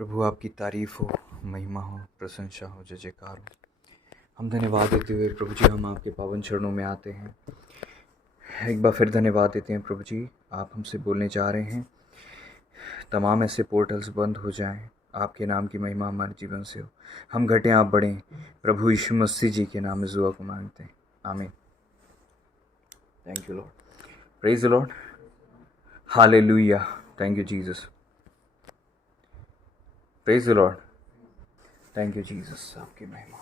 प्रभु आपकी तारीफ हो, महिमा हो, प्रशंसा हो, जय जयकार हो। हम धन्यवाद देते हुए प्रभु जी हम आपके पावन चरणों में आते हैं। एक बार फिर धन्यवाद देते हैं प्रभु जी, आप हमसे बोलने जा रहे हैं। तमाम ऐसे पोर्टल्स बंद हो जाएं, आपके नाम की महिमा हमारे जीवन से हो। हम घटें आप बढ़ें, प्रभु यीशु मसीह जी के नाम में दुआ को मांगते हैं, आमीन। Thank you Lord, praise the Lord, hallelujah, thank you Jesus, praise the Lord, thank you Jesus. आपकी महिमा।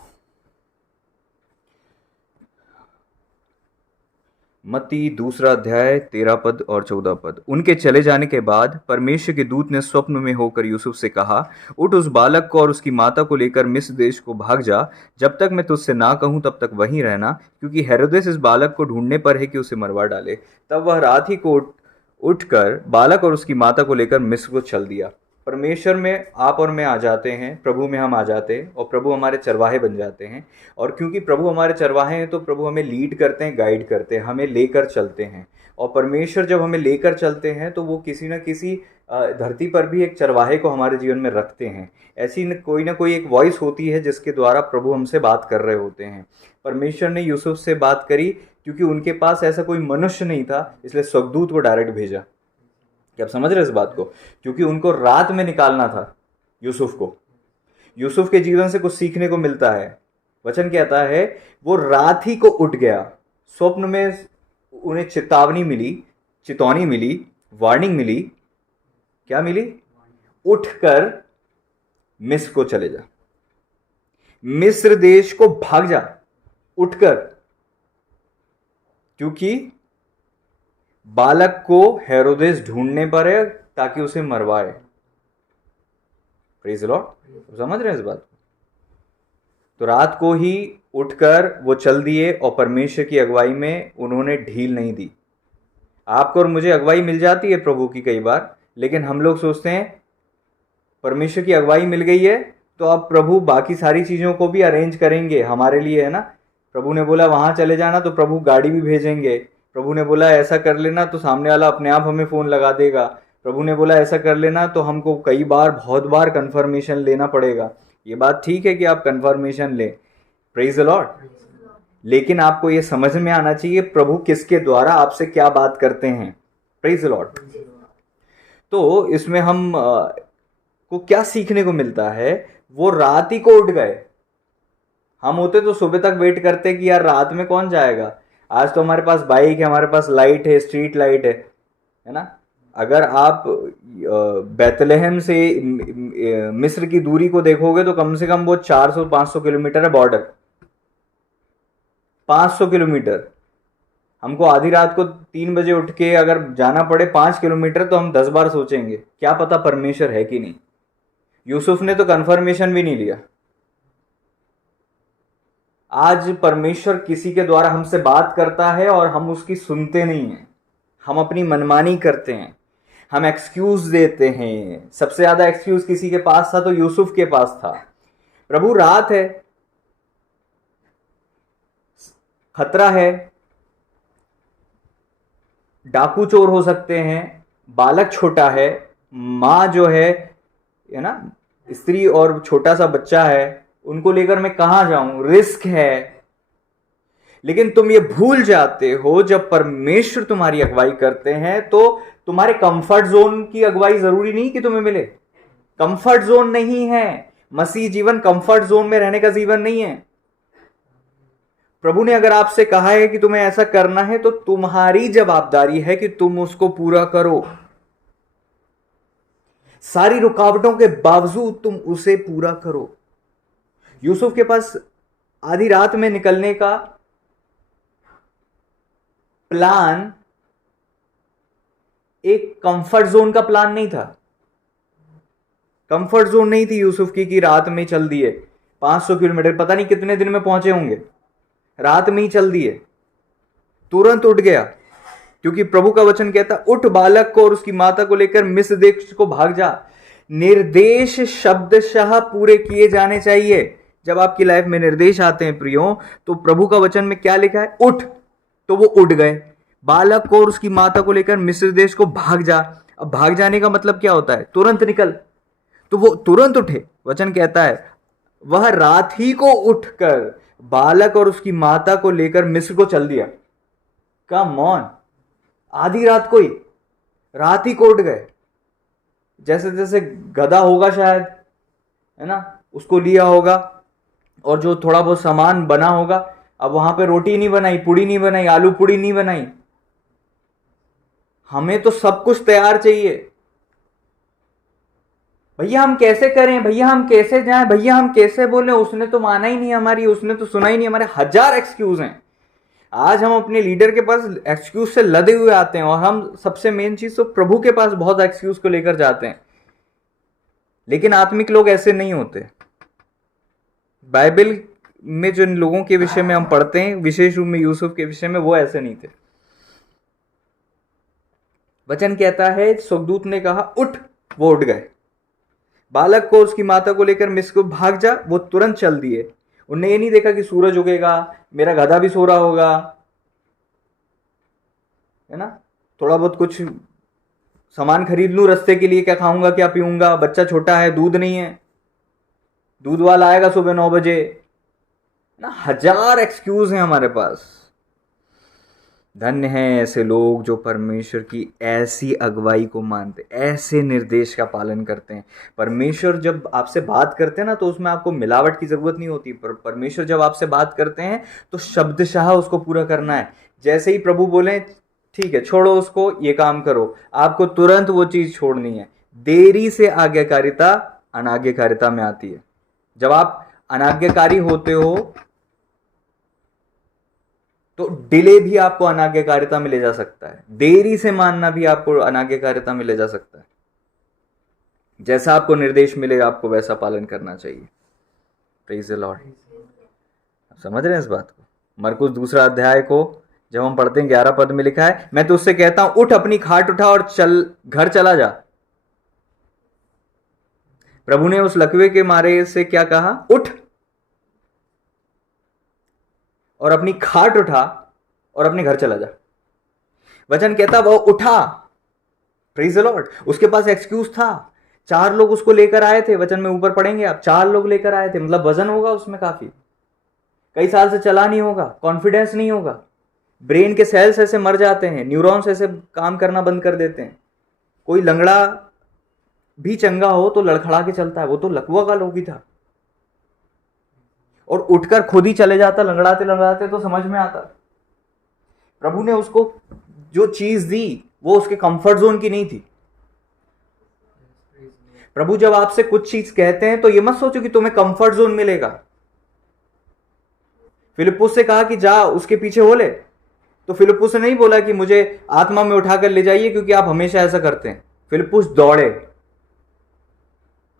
मत्ती 2 अध्याय 13 पद और 14 पद। उनके चले जाने के बाद परमेश्वर के दूत ने स्वप्न में होकर यूसुफ से कहा, उठ उस बालक को और उसकी माता को लेकर मिस्र देश को भाग जा। जब तक मैं तुझसे ना कहूं तब तक वहीं रहना, क्योंकि हेरोदेस इस बालक को ढूंढने पर है कि उसे मरवा डाले। तब वह रात ही को उठकर बालक और उसकी माता को लेकर मिस्र को चल दिया। परमेश्वर में आप और मैं आ जाते हैं, प्रभु में हम आ जाते हैं और प्रभु हमारे चरवाहे बन जाते हैं। और क्योंकि प्रभु हमारे चरवाहे हैं तो प्रभु हमें लीड करते हैं, गाइड करते हैं, हमें लेकर चलते हैं। और परमेश्वर जब हमें लेकर चलते हैं तो वो किसी न किसी धरती पर भी एक चरवाहे को हमारे जीवन में रखते हैं। ऐसी कोई ना कोई एक वॉइस होती है जिसके द्वारा प्रभु हमसे बात कर रहे होते हैं। परमेश्वर ने यूसुफ से बात करी क्योंकि उनके पास ऐसा कोई मनुष्य नहीं था, इसलिए स्वर्गदूत को डायरेक्ट भेजा। क्या आप समझ रहे इस बात को? क्योंकि उनको रात में निकालना था यूसुफ को। यूसुफ के जीवन से कुछ सीखने को मिलता है। वचन कहता है वो रात ही को उठ गया। स्वप्न में उन्हें चेतावनी मिली, वार्निंग मिली। क्या मिली? उठकर मिस्र को चले जा, मिस्र देश को भाग जा, उठकर, क्योंकि बालक को हेरोदेस ढूंढने पर है ताकि उसे मरवाए। प्रेज़ द लॉर्ड, समझ रहे हैं इस बात? तो रात को ही उठकर वो चल दिए और परमेश्वर की अगुवाई में उन्होंने ढील नहीं दी। आपको और मुझे अगुवाई मिल जाती है प्रभु की कई बार, लेकिन हम लोग सोचते हैं परमेश्वर की अगुवाई मिल गई है तो अब प्रभु बाकी सारी चीज़ों को भी अरेंज करेंगे हमारे लिए, है ना। प्रभु ने बोला वहाँ चले जाना तो प्रभु गाड़ी भी भेजेंगे। प्रभु ने बोला ऐसा कर लेना तो सामने वाला अपने आप हमें फ़ोन लगा देगा। प्रभु ने बोला ऐसा कर लेना तो हमको बहुत बार कन्फर्मेशन लेना पड़ेगा। ये बात ठीक है कि आप कन्फर्मेशन लें, प्रेज द लॉर्ड, लेकिन आपको ये समझ में आना चाहिए प्रभु किसके द्वारा आपसे क्या बात करते हैं। Praise the Lord. तो इसमें हम को क्या सीखने को मिलता है? वो रात ही को उठ गए। हम होते तो सुबह तक वेट करते कि यार रात में कौन जाएगा, आज तो हमारे पास बाइक है, हमारे पास लाइट है, स्ट्रीट लाइट है ना। अगर आप बैतलहम से मिस्र की दूरी को देखोगे तो कम से कम वो 400-500 किलोमीटर है बॉर्डर, 500 किलोमीटर। हमको आधी रात को 3 बजे उठ के अगर जाना पड़े 5 किलोमीटर तो हम 10 बार सोचेंगे, क्या पता परमेश्वर है कि नहीं। यूसुफ ने तो कन्फर्मेशन भी नहीं लिया। आज परमेश्वर किसी के द्वारा हमसे बात करता है और हम उसकी सुनते नहीं हैं, हम अपनी मनमानी करते हैं, हम एक्सक्यूज देते हैं। सबसे ज्यादा एक्सक्यूज किसी के पास था तो यूसुफ के पास था। प्रभु रात है, खतरा है, डाकू चोर हो सकते हैं, बालक छोटा है, माँ जो है ना, स्त्री और छोटा सा बच्चा है, उनको लेकर मैं कहां जाऊं, रिस्क है। लेकिन तुम ये भूल जाते हो जब परमेश्वर तुम्हारी अगुवाई करते हैं तो तुम्हारे कंफर्ट जोन की अगुवाई जरूरी नहीं कि तुम्हें मिले। कंफर्ट जोन नहीं है मसीह जीवन, कंफर्ट जोन में रहने का जीवन नहीं है। प्रभु ने अगर आपसे कहा है कि तुम्हें ऐसा करना है तो तुम्हारी जवाबदारी है कि तुम उसको पूरा करो। सारी रुकावटों के बावजूद तुम उसे पूरा करो। यूसुफ के पास आधी रात में निकलने का प्लान एक कंफर्ट जोन का प्लान नहीं था। कंफर्ट जोन नहीं थी यूसुफ की कि रात में चल दिए 500 किलोमीटर, पता नहीं कितने दिन में पहुंचे होंगे, रात में ही चल दिए, तुरंत उठ गया। क्योंकि प्रभु का वचन कहता उठ बालक को और उसकी माता को लेकर मिस्र देश को भाग जा। निर्देश शब्दशः पूरे किए जाने चाहिए। जब आपकी लाइफ में निर्देश आते हैं प्रियो, तो प्रभु का वचन में क्या लिखा है? उठ, तो वो उठ गए। बालक को और उसकी माता को लेकर मिस्र देश को भाग जा। अब भाग जाने का मतलब क्या होता है? तुरंत निकल, तो वो तुरंत उठे। वचन कहता है वह रात ही को उठकर बालक और उसकी माता को लेकर मिस्र को चल दिया। कम ऑन, आधी रात को ही, रात ही को उठ गए। जैसे जैसे गधा होगा शायद, है ना, उसको लिया होगा और जो थोड़ा बहुत सामान बना होगा। अब वहां पे रोटी नहीं बनाई, पूड़ी नहीं बनाई, आलू पूड़ी नहीं बनाई। हमें तो सब कुछ तैयार चाहिए। भैया हम कैसे करें, भैया हम कैसे जाएं, भैया हम कैसे बोलें, उसने तो माना ही नहीं हमारी, उसने तो सुना ही नहीं। हमारे हजार एक्सक्यूज हैं। आज हम अपने लीडर के पास एक्सक्यूज से लदे हुए आते हैं, और हम सबसे मेन चीज तो प्रभु के पास बहुत एक्सक्यूज को लेकर जाते हैं। लेकिन आत्मिक लोग ऐसे नहीं होते। बाइबल में जो लोगों के विषय में हम पढ़ते हैं, विशेष रूप में यूसुफ के विषय में, वो ऐसे नहीं थे। वचन कहता है स्वर्गदूत ने कहा उठ, वो उठ गए। बालक को उसकी माता को लेकर मिस्र को भाग जा, वो तुरंत चल दिए। उनने ये नहीं देखा कि सूरज उगेगा, मेरा गधा भी सो रहा होगा, है ना, थोड़ा बहुत कुछ सामान खरीद लूं रास्ते के लिए, क्या खाऊंगा क्या पीऊंगा, बच्चा छोटा है, दूध नहीं है, दूध वाला आएगा सुबह 9 बजे, ना। हजार एक्सक्यूज हैं हमारे पास। धन्य हैं ऐसे लोग जो परमेश्वर की ऐसी अगुवाई को मानते, ऐसे निर्देश का पालन करते हैं। परमेश्वर जब आपसे बात करते हैं ना, तो उसमें आपको मिलावट की जरूरत नहीं होती। पर परमेश्वर जब आपसे बात करते हैं तो शब्दशाह उसको पूरा करना है। जैसे ही प्रभु बोले ठीक है छोड़ो उसको, ये काम करो, आपको तुरंत वो चीज छोड़नी है। देरी से आज्ञाकारिता अनाज्ञाकारिता में आती है। जब आप अनाज्ञाकारी होते हो तो डिले भी आपको अनाज्ञाकारिता में ले जा सकता है, देरी से मानना भी आपको अनाज्ञाकारिता में ले जा सकता है। जैसा आपको निर्देश मिले आपको वैसा पालन करना चाहिए। Praise the Lord. आप समझ रहे हैं इस बात को? मरकुस 2 अध्याय को जब हम पढ़ते हैं 11 पद में लिखा है, मैं तो उससे कहता हूं उठ, अपनी खाट उठा और चल, घर चला जा। प्रभु ने उस लकवे के मारे से क्या कहा? उठ और अपनी खाट उठा और अपने घर चला जा। वचन कहता वह उठा। Praise the Lord. उसके पास एक्सक्यूज था। 4 लोग उसको लेकर आए थे, वचन में ऊपर पढ़ेंगे आप, 4 लोग लेकर आए थे, मतलब वजन होगा उसमें काफी, कई साल से चला नहीं होगा, कॉन्फिडेंस नहीं होगा, ब्रेन के सेल्स ऐसे मर जाते हैं, न्यूरॉन्स ऐसे काम करना बंद कर देते हैं। कोई लंगड़ा भी चंगा हो तो लड़खड़ा के चलता है, वो तो लकवा का लोग ही था, और उठकर खुद ही चले जाता लंगड़ाते लंगड़ाते, तो समझ में आता। प्रभु ने उसको जो चीज दी वो उसके कंफर्ट जोन की नहीं थी। प्रभु जब आपसे कुछ चीज कहते हैं तो ये मत सोचो कि तुम्हें कंफर्ट जोन मिलेगा। फिलिप्पुस से कहा कि जा उसके पीछे हो ले, तो फिलिप्पुस ने नहीं बोला कि मुझे आत्मा में उठाकर ले जाइए क्योंकि आप हमेशा ऐसा करते हैं। फिलिप्पुस दौड़े।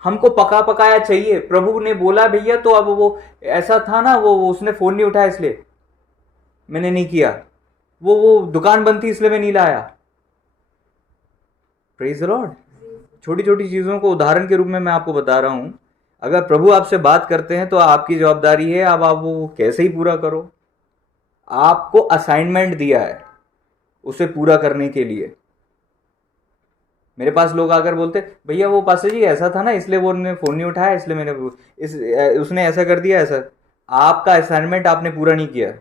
हमको पका पकाया चाहिए। प्रभु ने बोला भैया, तो अब वो ऐसा था ना, वो उसने फोन नहीं उठाया इसलिए मैंने नहीं किया, वो दुकान बंद थी इसलिए मैं नहीं लाया। Praise the Lord. छोटी छोटी चीजों को उदाहरण के रूप में मैं आपको बता रहा हूं। अगर प्रभु आपसे बात करते हैं तो आपकी जवाबदारी है, अब आप वो कैसे ही पूरा करो। आपको असाइनमेंट दिया है उसे पूरा करने के लिए। मेरे पास लोग आकर बोलते भैया वो पास्टर जी ऐसा था ना इसलिए वो ने फोन नहीं उठाया, इसलिए मैंने उसने ऐसा कर दिया ऐसा। आपका असाइनमेंट आपने पूरा नहीं किया,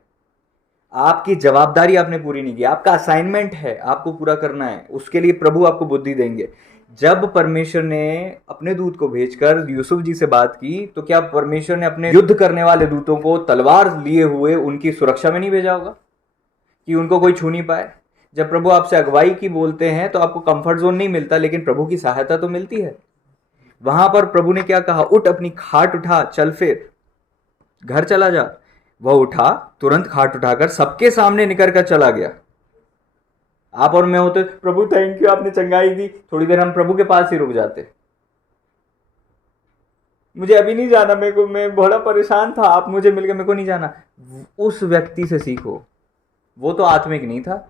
आपकी जवाबदारी आपने पूरी नहीं की। आपका असाइनमेंट है, आपको पूरा करना है, उसके लिए प्रभु आपको बुद्धि देंगे। जब परमेश्वर ने अपने दूत को भेजकर यूसुफ जी से बात की, तो क्या परमेश्वर ने अपने युद्ध करने वाले दूतों को तलवार लिए हुए उनकी सुरक्षा में नहीं भेजा होगा कि उनको कोई छू नहीं पाए? जब प्रभु आपसे अगुवाई की बोलते हैं तो आपको कंफर्ट जोन नहीं मिलता, लेकिन प्रभु की सहायता तो मिलती है। वहां पर प्रभु ने क्या कहा? उठ, अपनी खाट उठा, चल फिर, घर चला जा। वह उठा, तुरंत खाट उठाकर सबके सामने निकल कर चला गया। आप और मैं होते, प्रभु थैंक यू आपने चंगाई दी, थोड़ी देर हम प्रभु के पास ही रुक जाते। मुझे अभी नहीं जाना, मेरे को, मैं बड़ा परेशान था, आप मुझे मिल गए, मेरे को नहीं जाना। उस व्यक्ति से सीखो, वो तो आत्मिक नहीं था।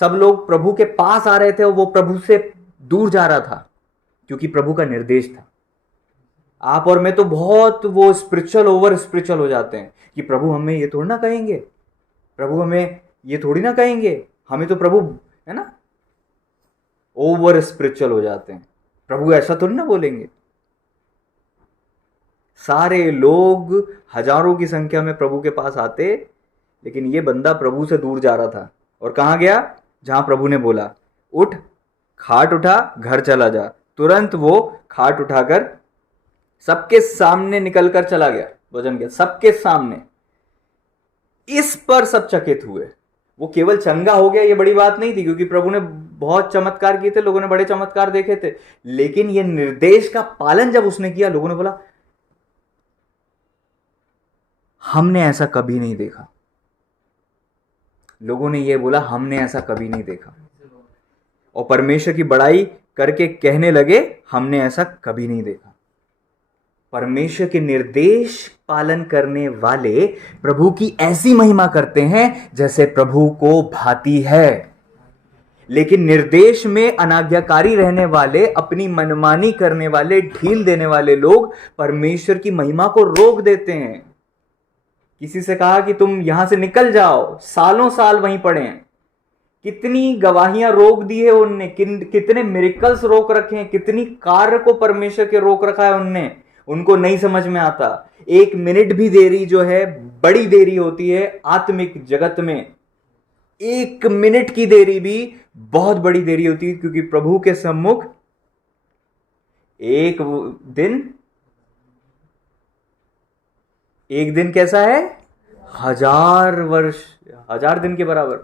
सब लोग प्रभु के पास आ रहे थे और वो प्रभु से दूर जा रहा था क्योंकि प्रभु का निर्देश था। आप और मैं तो बहुत वो स्पिरिचुअल, ओवर स्पिरिचुअल हो जाते हैं कि प्रभु हमें ये थोड़ी ना कहेंगे, प्रभु हमें ये थोड़ी ना कहेंगे, हमें तो प्रभु, है ना, ओवर स्पिरिचुअल हो जाते हैं। प्रभु ऐसा थोड़ी ना बोलेंगे। सारे लोग हजारों की संख्या में प्रभु के पास आते, लेकिन ये बंदा प्रभु से दूर जा रहा था और कहाँ गया? जहां प्रभु ने बोला उठ, खाट उठा, घर चला जा। तुरंत वो खाट उठाकर सबके सामने निकलकर चला गया, भोजन किया सबके सामने। इस पर सब चकित हुए। वो केवल चंगा हो गया ये बड़ी बात नहीं थी, क्योंकि प्रभु ने बहुत चमत्कार किए थे, लोगों ने बड़े चमत्कार देखे थे, लेकिन ये निर्देश का पालन जब उसने किया, लोगों ने बोला हमने ऐसा कभी नहीं देखा। लोगों ने ये बोला हमने ऐसा कभी नहीं देखा, और परमेश्वर की बड़ाई करके कहने लगे हमने ऐसा कभी नहीं देखा। परमेश्वर के निर्देश पालन करने वाले प्रभु की ऐसी महिमा करते हैं जैसे प्रभु को भाती है, लेकिन निर्देश में अनाज्ञाकारी रहने वाले, अपनी मनमानी करने वाले, ढील देने वाले लोग परमेश्वर की महिमा को रोक देते हैं। किसी से कहा कि तुम यहां से निकल जाओ, सालों साल वहीं पड़े हैं। कितनी गवाहियां रोक दी है उनने, कितने मिरेकल्स रोक रखे हैं, कितनी कार्य को परमेश्वर के रोक रखा है उनने, उनको नहीं समझ में आता। 1 मिनट भी देरी जो है बड़ी देरी होती है आत्मिक जगत में। 1 मिनट की देरी भी बहुत बड़ी देरी होती है, क्योंकि प्रभु के सम्मुख एक दिन कैसा है? 1000 वर्ष, 1000 दिन के बराबर।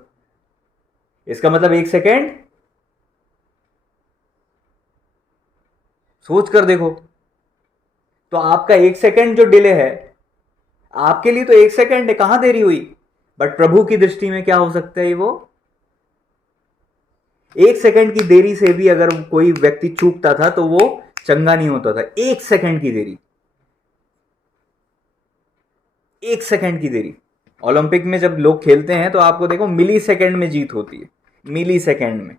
इसका मतलब 1 सेकेंड, सोच कर देखो। तो आपका 1 सेकेंड जो डिले है, आपके लिए तो 1 सेकेंड है, कहां देरी हुई, बट प्रभु की दृष्टि में क्या हो सकता है? वो 1 सेकेंड की देरी से भी अगर कोई व्यक्ति चूकता था तो वो चंगा नहीं होता था। 1 सेकेंड की देरी, 1 सेकेंड की देरी। ओलंपिक में जब लोग खेलते हैं तो आपको देखो मिली सेकेंड में जीत होती है, मिली सेकेंड में,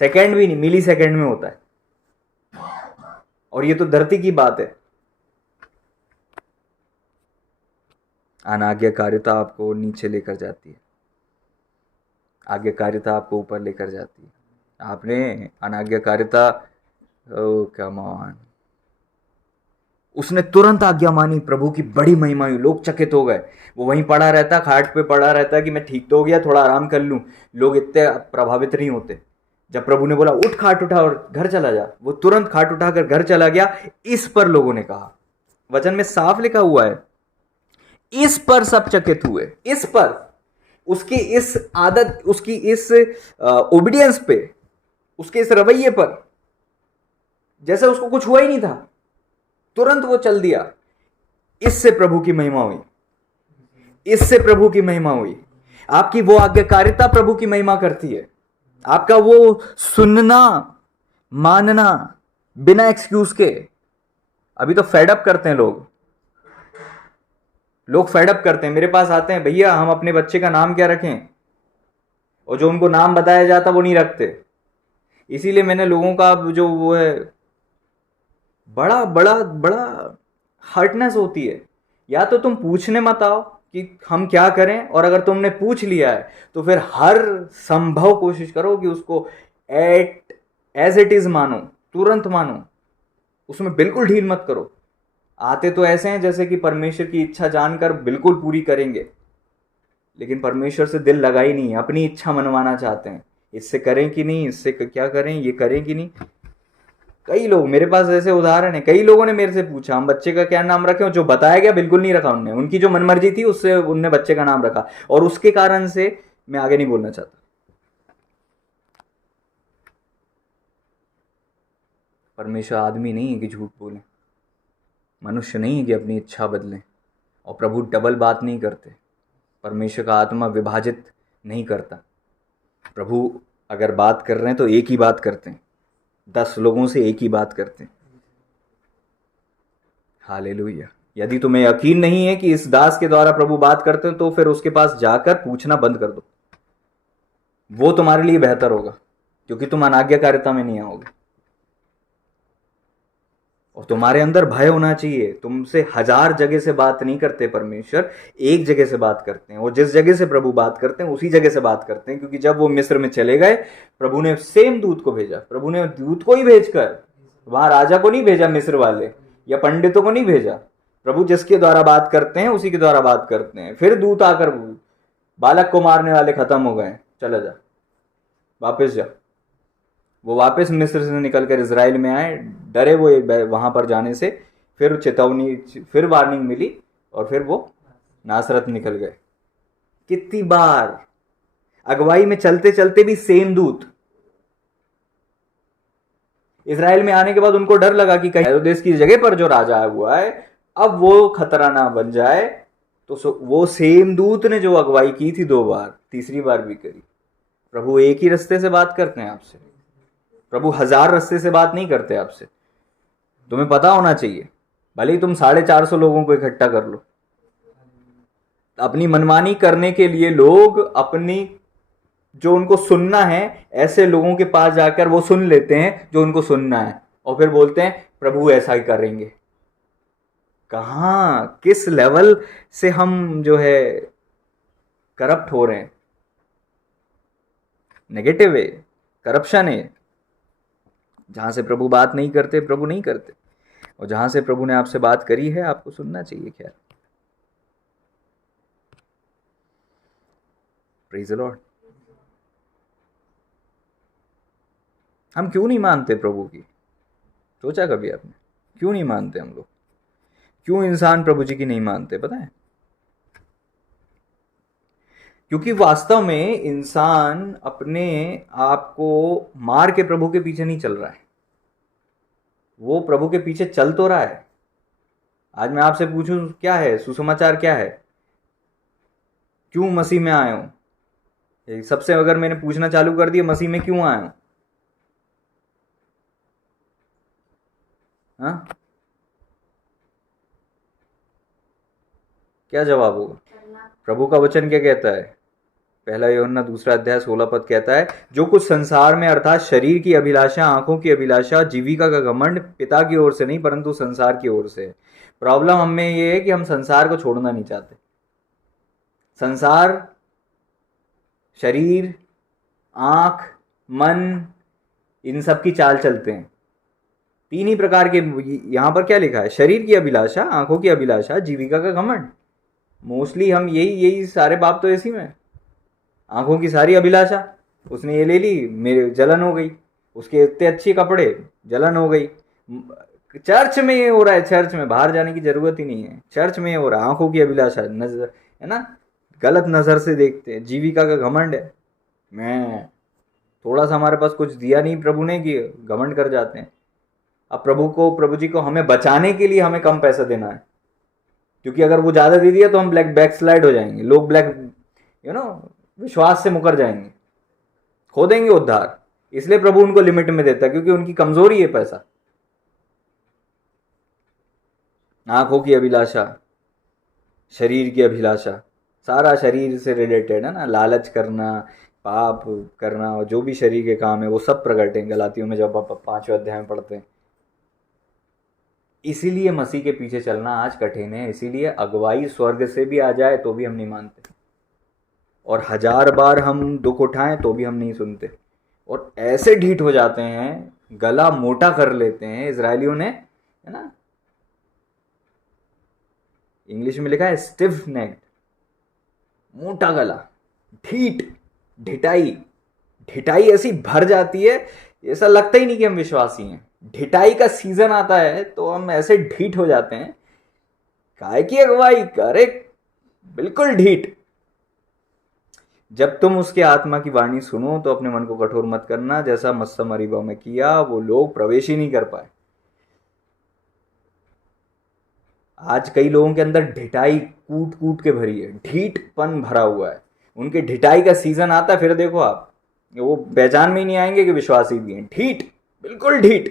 सेकेंड भी नहीं, मिली सेकेंड में होता है। और ये तो धरती की बात है। अनाज्ञाकारिता आपको नीचे लेकर जाती है, आज्ञाकारिता आपको ऊपर लेकर जाती है। आपने अनाज्ञाकारिता, ओ कम ऑन, उसने तुरंत आज्ञा मानी, प्रभु की बड़ी महिमा हुई, लोग चकित हो गए। वो वहीं पड़ा रहता, खाट पे पड़ा रहता कि मैं ठीक तो हो गया, थोड़ा आराम कर लूं, लोग इतने प्रभावित नहीं होते। जब प्रभु ने बोला उठ, खाट उठा और घर चला जा, वो तुरंत खाट उठाकर घर चला गया। इस पर लोगों ने कहा, वचन में साफ लिखा हुआ है, इस पर सब चकित हुए। इस पर, उसकी इस आदत, उसकी इस ओबीडियंस पे, उसके इस रवैये पर, जैसे उसको कुछ हुआ ही नहीं था, तुरंत वो चल दिया। इससे प्रभु की महिमा हुई, इससे प्रभु की महिमा हुई। आपकी वो आज्ञाकारिता प्रभु की महिमा करती है। आपका वो सुनना, मानना बिना एक्सक्यूज के। अभी तो फेडअप करते हैं लोग फेडअप करते हैं, मेरे पास आते हैं, भैया हम अपने बच्चे का नाम क्या रखें, और जो उनको नाम बताया जाता वो नहीं रखते। इसीलिए मैंने लोगों का जो वो है, बड़ा बड़ा बड़ा हर्टनेस होती है। या तो तुम पूछने मत आओ कि हम क्या करें, और अगर तुमने पूछ लिया है तो फिर हर संभव कोशिश करो कि उसको एज इट इज मानो, तुरंत मानो, उसमें बिल्कुल ढील मत करो। आते तो ऐसे हैं जैसे कि परमेश्वर की इच्छा जानकर बिल्कुल पूरी करेंगे, लेकिन परमेश्वर से दिल लगा ही नहीं है, अपनी इच्छा मनवाना चाहते हैं, इससे करें कि नहीं, इससे क्या करें, ये करें कि नहीं। कई लोग मेरे पास ऐसे उदाहरण है, कई लोगों ने मेरे से पूछा हम बच्चे का क्या नाम रखें, जो बताया गया बिल्कुल नहीं रखा उनने, उनकी जो मनमर्जी थी उससे उनने बच्चे का नाम रखा, और उसके कारण से मैं आगे नहीं बोलना चाहता। परमेश्वर आदमी नहीं है कि झूठ बोले, मनुष्य नहीं है कि अपनी इच्छा बदलें, और प्रभु डबल बात नहीं करते। परमेश्वर का आत्मा विभाजित नहीं करता। प्रभु अगर बात कर रहे हैं तो एक ही बात करते हैं, 10 लोगों से एक ही बात करते हैं। हालेलुया। यदि तुम्हें यकीन नहीं है कि इस दास के द्वारा प्रभु बात करते हैं, तो फिर उसके पास जाकर पूछना बंद कर दो, वो तुम्हारे लिए बेहतर होगा, क्योंकि तुम अनाज्ञाकारिता में नहीं आओगे। और तुम्हारे अंदर भय होना चाहिए। तुमसे 1000 जगह से बात नहीं करते परमेश्वर, एक जगह से बात करते हैं। और जिस जगह से प्रभु बात करते हैं उसी जगह से बात करते हैं, क्योंकि जब वो मिस्र में चले गए, प्रभु ने सेम दूत को भेजा। प्रभु ने दूत को ही भेजकर, वहां राजा को नहीं भेजा, मिस्र वाले या पंडितों को नहीं भेजा। प्रभु जिसके द्वारा बात करते हैं उसी के द्वारा बात करते हैं। फिर दूत आकर, बालक को मारने वाले खत्म हो गए, चला जा, वापस जा। वो वापस मिस्र से निकलकर इजराइल में आए, डरे वो वहां पर जाने से। फिर चेतावनी, फिर वार्निंग मिली, और फिर वो नासरत निकल गए। कितनी बार अगुवाई में चलते चलते भी सेम दूत। इजराइल में आने के बाद उनको डर लगा कि कहीं देश की जगह पर जो राजा हुआ है अब वो खतरा ना बन जाए, तो वो सेम दूत ने जो अगुवाई की थी 2 बार, तीसरी बार भी करी। प्रभु एक ही रास्ते से बात करते हैं आपसे, प्रभु 1000 रास्ते से बात नहीं करते आपसे। तुम्हें पता होना चाहिए, भले ही तुम 450 लोगों को इकट्ठा कर लो, अपनी मनमानी करने के लिए लोग अपनी, जो उनको सुनना है, ऐसे लोगों के पास जाकर वो सुन लेते हैं जो उनको सुनना है, और फिर बोलते हैं प्रभु ऐसा ही करेंगे। कहां, किस लेवल से हम जो है करप्ट हो रहे हैं। नेगेटिव है, करप्शन है। जहां से प्रभु बात नहीं करते, प्रभु नहीं करते, और जहां से प्रभु ने आपसे बात करी है आपको सुनना चाहिए। खैर, प्रेज द लॉर्ड। हम क्यों नहीं मानते प्रभु की? सोचा कभी आपने, क्यों नहीं मानते हम लोग? क्यों इंसान प्रभु जी की नहीं मानते? पता है, क्योंकि वास्तव में इंसान अपने आप को मार के प्रभु के पीछे नहीं चल रहा है, वो प्रभु के पीछे चल तो रहा है। आज मैं आपसे पूछूं, क्या है सुसमाचार, क्या है, क्यों मसीह में आए हो? सबसे अगर मैंने पूछना चालू कर दिया, मसीह में क्यों आए हो, हाँ, क्या जवाब होगा? प्रभु का वचन क्या कहता है? 1 यूहन्ना 2 अध्याय 16 पद कहता है, जो कुछ संसार में अर्थात शरीर की अभिलाषा, आंखों की अभिलाषा, जीविका का घमंड पिता की ओर से नहीं परंतु संसार की ओर से है। प्रॉब्लम हमें ये है कि हम संसार को छोड़ना नहीं चाहते। संसार, शरीर, आंख, मन, इन सब की चाल चलते हैं। 3 ही प्रकार के। यहां पर क्या लिखा है? शरीर की अभिलाषा, आंखों की अभिलाषा, जीविका का घमंड। मोस्टली हम यही सारे पाप तो इसी में। आंखों की सारी अभिलाषा, उसने ये ले ली, मेरे जलन हो गई, उसके इतने अच्छे कपड़े, जलन हो गई। चर्च में ये हो रहा है, चर्च में, बाहर जाने की जरूरत ही नहीं है, चर्च में ये हो रहा है। आंखों की अभिलाषा, नजर है ना, गलत नजर से देखते हैं। जीविका का घमंड है, मैं थोड़ा सा हमारे पास कुछ दिया नहीं प्रभु ने कि घमंड कर जाते हैं। अब प्रभु जी को हमें बचाने के लिए हमें कम पैसा देना है, क्योंकि अगर वो ज्यादा दे दिया तो हम बैक स्लाइड हो जाएंगे, लोग विश्वास से मुकर जाएंगे, खो देंगे उद्धार। इसलिए प्रभु उनको लिमिट में देता है, क्योंकि उनकी कमजोरी है पैसा। आंखों की अभिलाषा, शरीर की अभिलाषा, सारा शरीर से रिलेटेड है ना, लालच करना, पाप करना, और जो भी शरीर के काम है वो सब प्रकट है गलातियों में, जब आप 5वें अध्याय में पढ़ते हैं। इसीलिए मसीह के पीछे चलना आज कठिन है। इसीलिए अगुवाई स्वर्ग से भी आ जाए तो भी हम नहीं मानते, और 1000 बार हम दुख उठाएं तो भी हम नहीं सुनते, और ऐसे ढीठ हो जाते हैं, गला मोटा कर लेते हैं इजरायलियों ने, है ना। इंग्लिश में लिखा है स्टिफ नेक्ड, मोटा गला, ढिटाई ऐसी भर जाती है, ऐसा लगता ही नहीं कि हम विश्वासी हैं। ढिटाई का सीजन आता है तो हम ऐसे ढीठ हो जाते हैं, काय की अगुवाई करे, बिल्कुल ढीठ। जब तुम उसके आत्मा की वाणी सुनो तो अपने मन को कठोर मत करना, जैसा मत्सम अरीबा में किया, वो लोग प्रवेश ही नहीं कर पाए। आज कई लोगों के अंदर ढिटाई कूट कूट के भरी है, ढीठपन भरा हुआ है। उनके ढिटाई का सीजन आता है, फिर देखो आप, वो पहचान में ही नहीं आएंगे कि विश्वासी भी हैं। ढीठ, बिल्कुल ढीठ।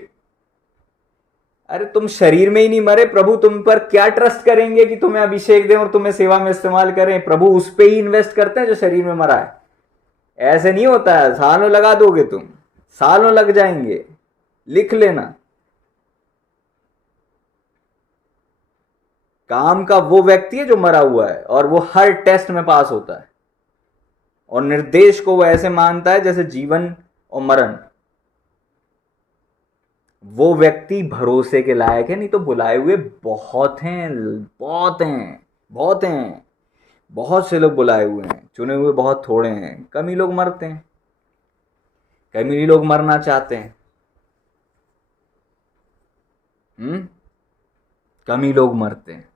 अरे तुम शरीर में ही नहीं मरे, प्रभु तुम पर क्या ट्रस्ट करेंगे कि तुम्हें अभिषेक दें और तुम्हें सेवा में इस्तेमाल करें? प्रभु उस पे ही इन्वेस्ट करते हैं जो शरीर में मरा है। ऐसे नहीं होता है, सालों लगा दोगे तुम, सालों लग जाएंगे, लिख लेना। काम का वो व्यक्ति है जो मरा हुआ है और वो हर टेस्ट में पास होता है, और निर्देश को वो ऐसे मानता है जैसे जीवन और मरण। वो व्यक्ति भरोसे के लायक है, नहीं तो बुलाए हुए बहुत हैं, बहुत हैं, बहुत हैं। बहुत से लोग बुलाए हुए हैं, चुने हुए बहुत थोड़े हैं। कम ही लोग मरते हैं, कम ही लोग मरना चाहते हैं। कम ही लोग मरते हैं।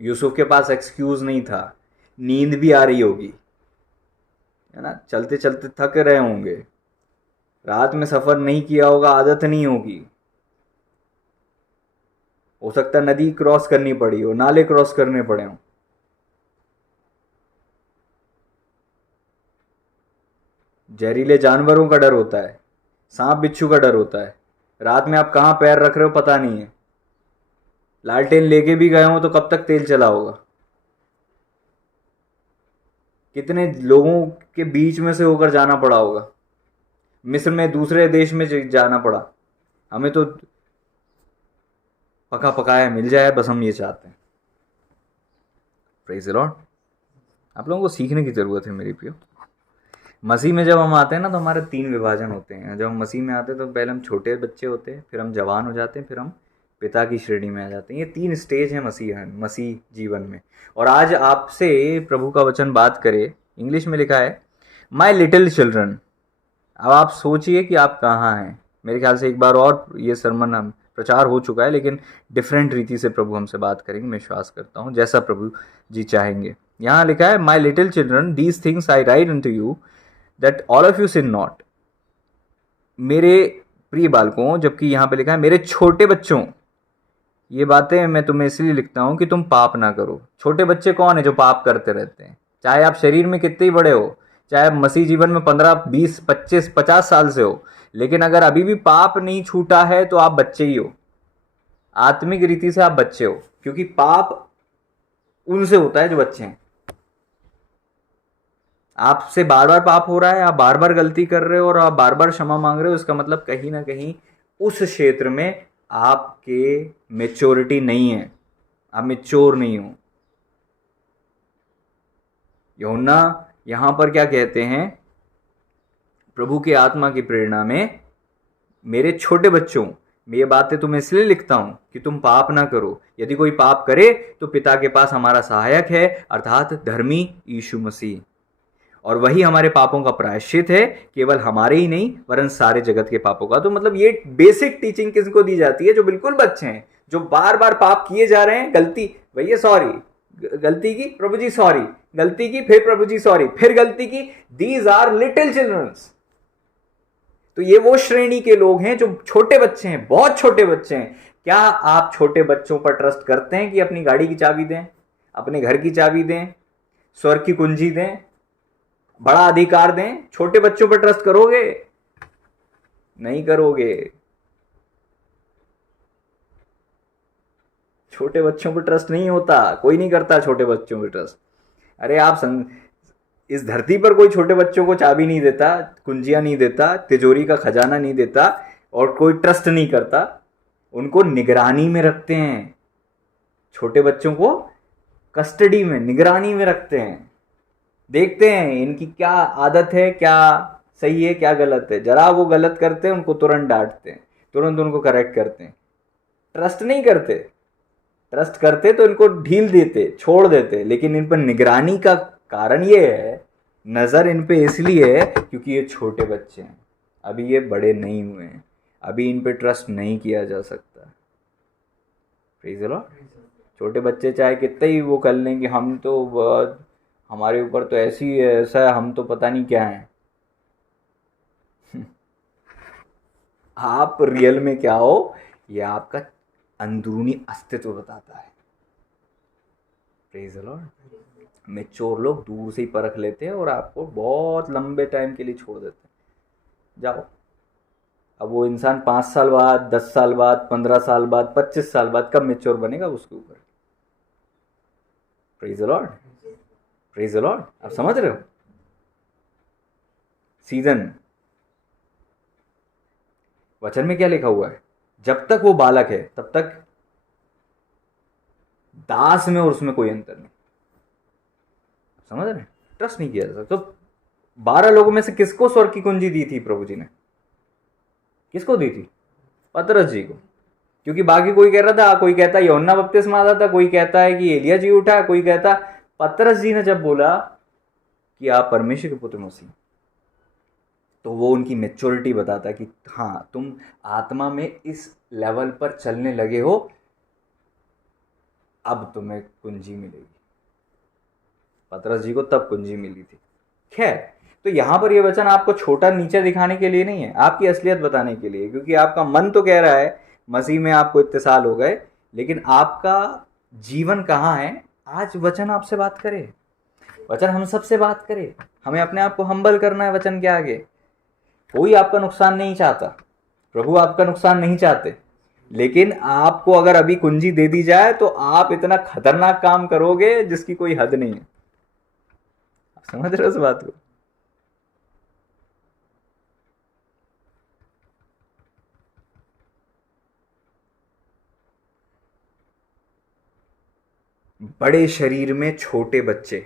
यूसुफ के पास एक्सक्यूज नहीं था, नींद भी आ रही होगी, है ना, चलते चलते थक रहे होंगे, रात में सफर नहीं किया होगा, आदत नहीं होगी, हो सकता नदी क्रॉस करनी पड़ी हो, नाले क्रॉस करने पड़े हो। जहरीले जानवरों का डर होता है, सांप बिच्छू का डर होता है, रात में आप कहाँ पैर रख रहे हो पता नहीं है, लालटेन लेके भी गए हो तो कब तक तेल चला होगा। कितने लोगों के बीच में से होकर जाना पड़ा होगा, मिस्र में दूसरे देश में जाना पड़ा। हमें तो पका पकाया मिल जाए, बस हम ये चाहते हैं। Praise the Lord. आप लोगों को सीखने की ज़रूरत है मेरी प्रियो। मसीह में जब हम आते हैं ना तो हमारे 3 विभाजन होते हैं। जब हम मसीह में आते हैं तो पहले हम छोटे बच्चे होते हैं, फिर हम जवान हो जाते हैं, फिर हम पिता की श्रेणी में आ जाते हैं। ये 3 स्टेज हैं मसीह जीवन में। और आज आपसे प्रभु का वचन बात करे, इंग्लिश में लिखा है माई लिटिल चिल्ड्रन। अब आप सोचिए कि आप कहाँ हैं। मेरे ख्याल से एक बार और ये सरमन हम प्रचार हो चुका है, लेकिन डिफरेंट रीति से प्रभु हमसे बात करेंगे, मैं विश्वास करता हूँ, जैसा प्रभु जी चाहेंगे। यहाँ लिखा है my little children these things I write unto you that all of you sin not. मेरे प्रिय बालकों, जबकि यहाँ पे लिखा है मेरे छोटे बच्चों, ये बातें मैं तुम्हें इसलिए लिखता हूँ कि तुम पाप ना करो। छोटे बच्चे कौन है जो पाप करते रहते हैं? चाहे आप शरीर में कितने ही बड़े हो, चाहे आप मसीह जीवन में 15, 20, 25, 50 साल से हो, लेकिन अगर अभी भी पाप नहीं छूटा है तो आप बच्चे ही हो। आत्मिक रीति से आप बच्चे हो, क्योंकि पाप उनसे होता है जो बच्चे हैं। आपसे बार बार पाप हो रहा है, आप बार बार गलती कर रहे हो और आप बार बार क्षमा मांग रहे हो, इसका मतलब कहीं ना कहीं उस क्षेत्र में आपके मेच्योरिटी नहीं है, आप मेच्योर नहीं हो। यूहन्ना यहां पर क्या कहते हैं? प्रभु की आत्मा की प्रेरणा में, मेरे छोटे बच्चों, मैं ये बातें तुम्हें इसलिए लिखता हूं कि तुम पाप ना करो। यदि कोई पाप करे तो पिता के पास हमारा सहायक है, अर्थात धर्मी यीशु मसीह, और वही हमारे पापों का प्रायश्चित है, केवल हमारे ही नहीं वरन सारे जगत के पापों का। तो मतलब ये बेसिक टीचिंग किसको दी जाती है? जो बिल्कुल बच्चे हैं, जो बार बार पाप किए जा रहे हैं। गलती, भैया सॉरी, गलती की, प्रभु जी सॉरी, गलती की, फिर प्रभु जी सॉरी, फिर गलती की। These are little childrens. तो ये वो श्रेणी के लोग हैं जो छोटे बच्चे हैं, बहुत छोटे बच्चे हैं। क्या आप छोटे बच्चों पर ट्रस्ट करते हैं कि अपनी गाड़ी की चाबी दें, अपने घर की चाबी दें, स्वर्ग की कुंजी दें, बड़ा अधिकार दें? छोटे बच्चों पर ट्रस्ट करोगे? नहीं करोगे। छोटे बच्चों पर ट्रस्ट नहीं होता, कोई नहीं करता छोटे बच्चों पर ट्रस्ट। अरे आप इस धरती पर कोई छोटे बच्चों को चाबी नहीं देता, कुंजियां नहीं देता, तिजोरी का खजाना नहीं देता, और कोई ट्रस्ट नहीं करता। उनको निगरानी में रखते हैं, छोटे बच्चों को कस्टडी में, निगरानी में रखते हैं, देखते हैं इनकी क्या आदत है, क्या सही है क्या गलत है। जरा वो गलत करते हैं उनको तुरंत डांटते हैं, तुरंत उनको करेक्ट करते हैं। ट्रस्ट नहीं करते, ट्रस्ट करते तो इनको ढील देते, छोड़ देते, लेकिन इन पर निगरानी का कारण ये है, नज़र इन पे इसलिए है क्योंकि ये छोटे बच्चे हैं, अभी ये बड़े नहीं हुए हैं, अभी इन पे ट्रस्ट नहीं किया जा सकता। Praise the Lord. छोटे बच्चे चाहे कितने ही वो कर लें कि हम तो हमारे ऊपर तो ऐसी है, ऐसा है, हम तो पता नहीं क्या है। आप रियल में क्या हो, ये आपका अंदरूनी अस्तित्व बताता है। Praise the Lord. मैच्योर लोग दूर से ही परख लेते हैं और आपको बहुत लंबे टाइम के लिए छोड़ देते हैं, जाओ। अब वो इंसान 5 साल बाद, 10 साल बाद, 15 साल बाद, 25 साल बाद कब मैच्योर बनेगा उसके ऊपर। Praise the Lord, praise the Lord. आप समझ रहे हो? सीजन, वचन में क्या लिखा हुआ है? जब तक वो बालक है तब तक दास में और उसमें कोई अंतर नहीं। समझ रहे? ट्रस्ट नहीं किया जा सकता। तो 12 लोगों में से किसको स्वर्ग की कुंजी दी थी प्रभु जी ने? किसको दी थी? पतरस जी को। क्योंकि बाकी कोई कह रहा था, कोई कहता है यूहन्ना बपतिस्मा आता था, कोई कहता है कि एलिया जी उठा, कोई कहता। पतरस जी ने जब बोला कि आप परमेश्वर के पुत्र मसीह, तो वो उनकी मेच्योरिटी बताता है कि हाँ, तुम आत्मा में इस लेवल पर चलने लगे हो, अब तुम्हें कुंजी मिलेगी। पतरस जी को तब कुंजी मिली थी। खैर, तो यहां पर यह वचन आपको छोटा नीचा दिखाने के लिए नहीं है, आपकी असलियत बताने के लिए। क्योंकि आपका मन तो कह रहा है मसीह में आपको इतने साल हो गए, लेकिन आपका जीवन कहाँ है? आज वचन आपसे बात करे, वचन हम सबसे बात करे। हमें अपने आप को हम्बल करना है वचन के आगे। कोई आपका नुकसान नहीं चाहता, प्रभु आपका नुकसान नहीं चाहते, लेकिन आपको अगर अभी कुंजी दे दी जाए तो आप इतना खतरनाक काम करोगे जिसकी कोई हद नहीं है। समझ रहे हो इस बात को? बड़े शरीर में छोटे बच्चे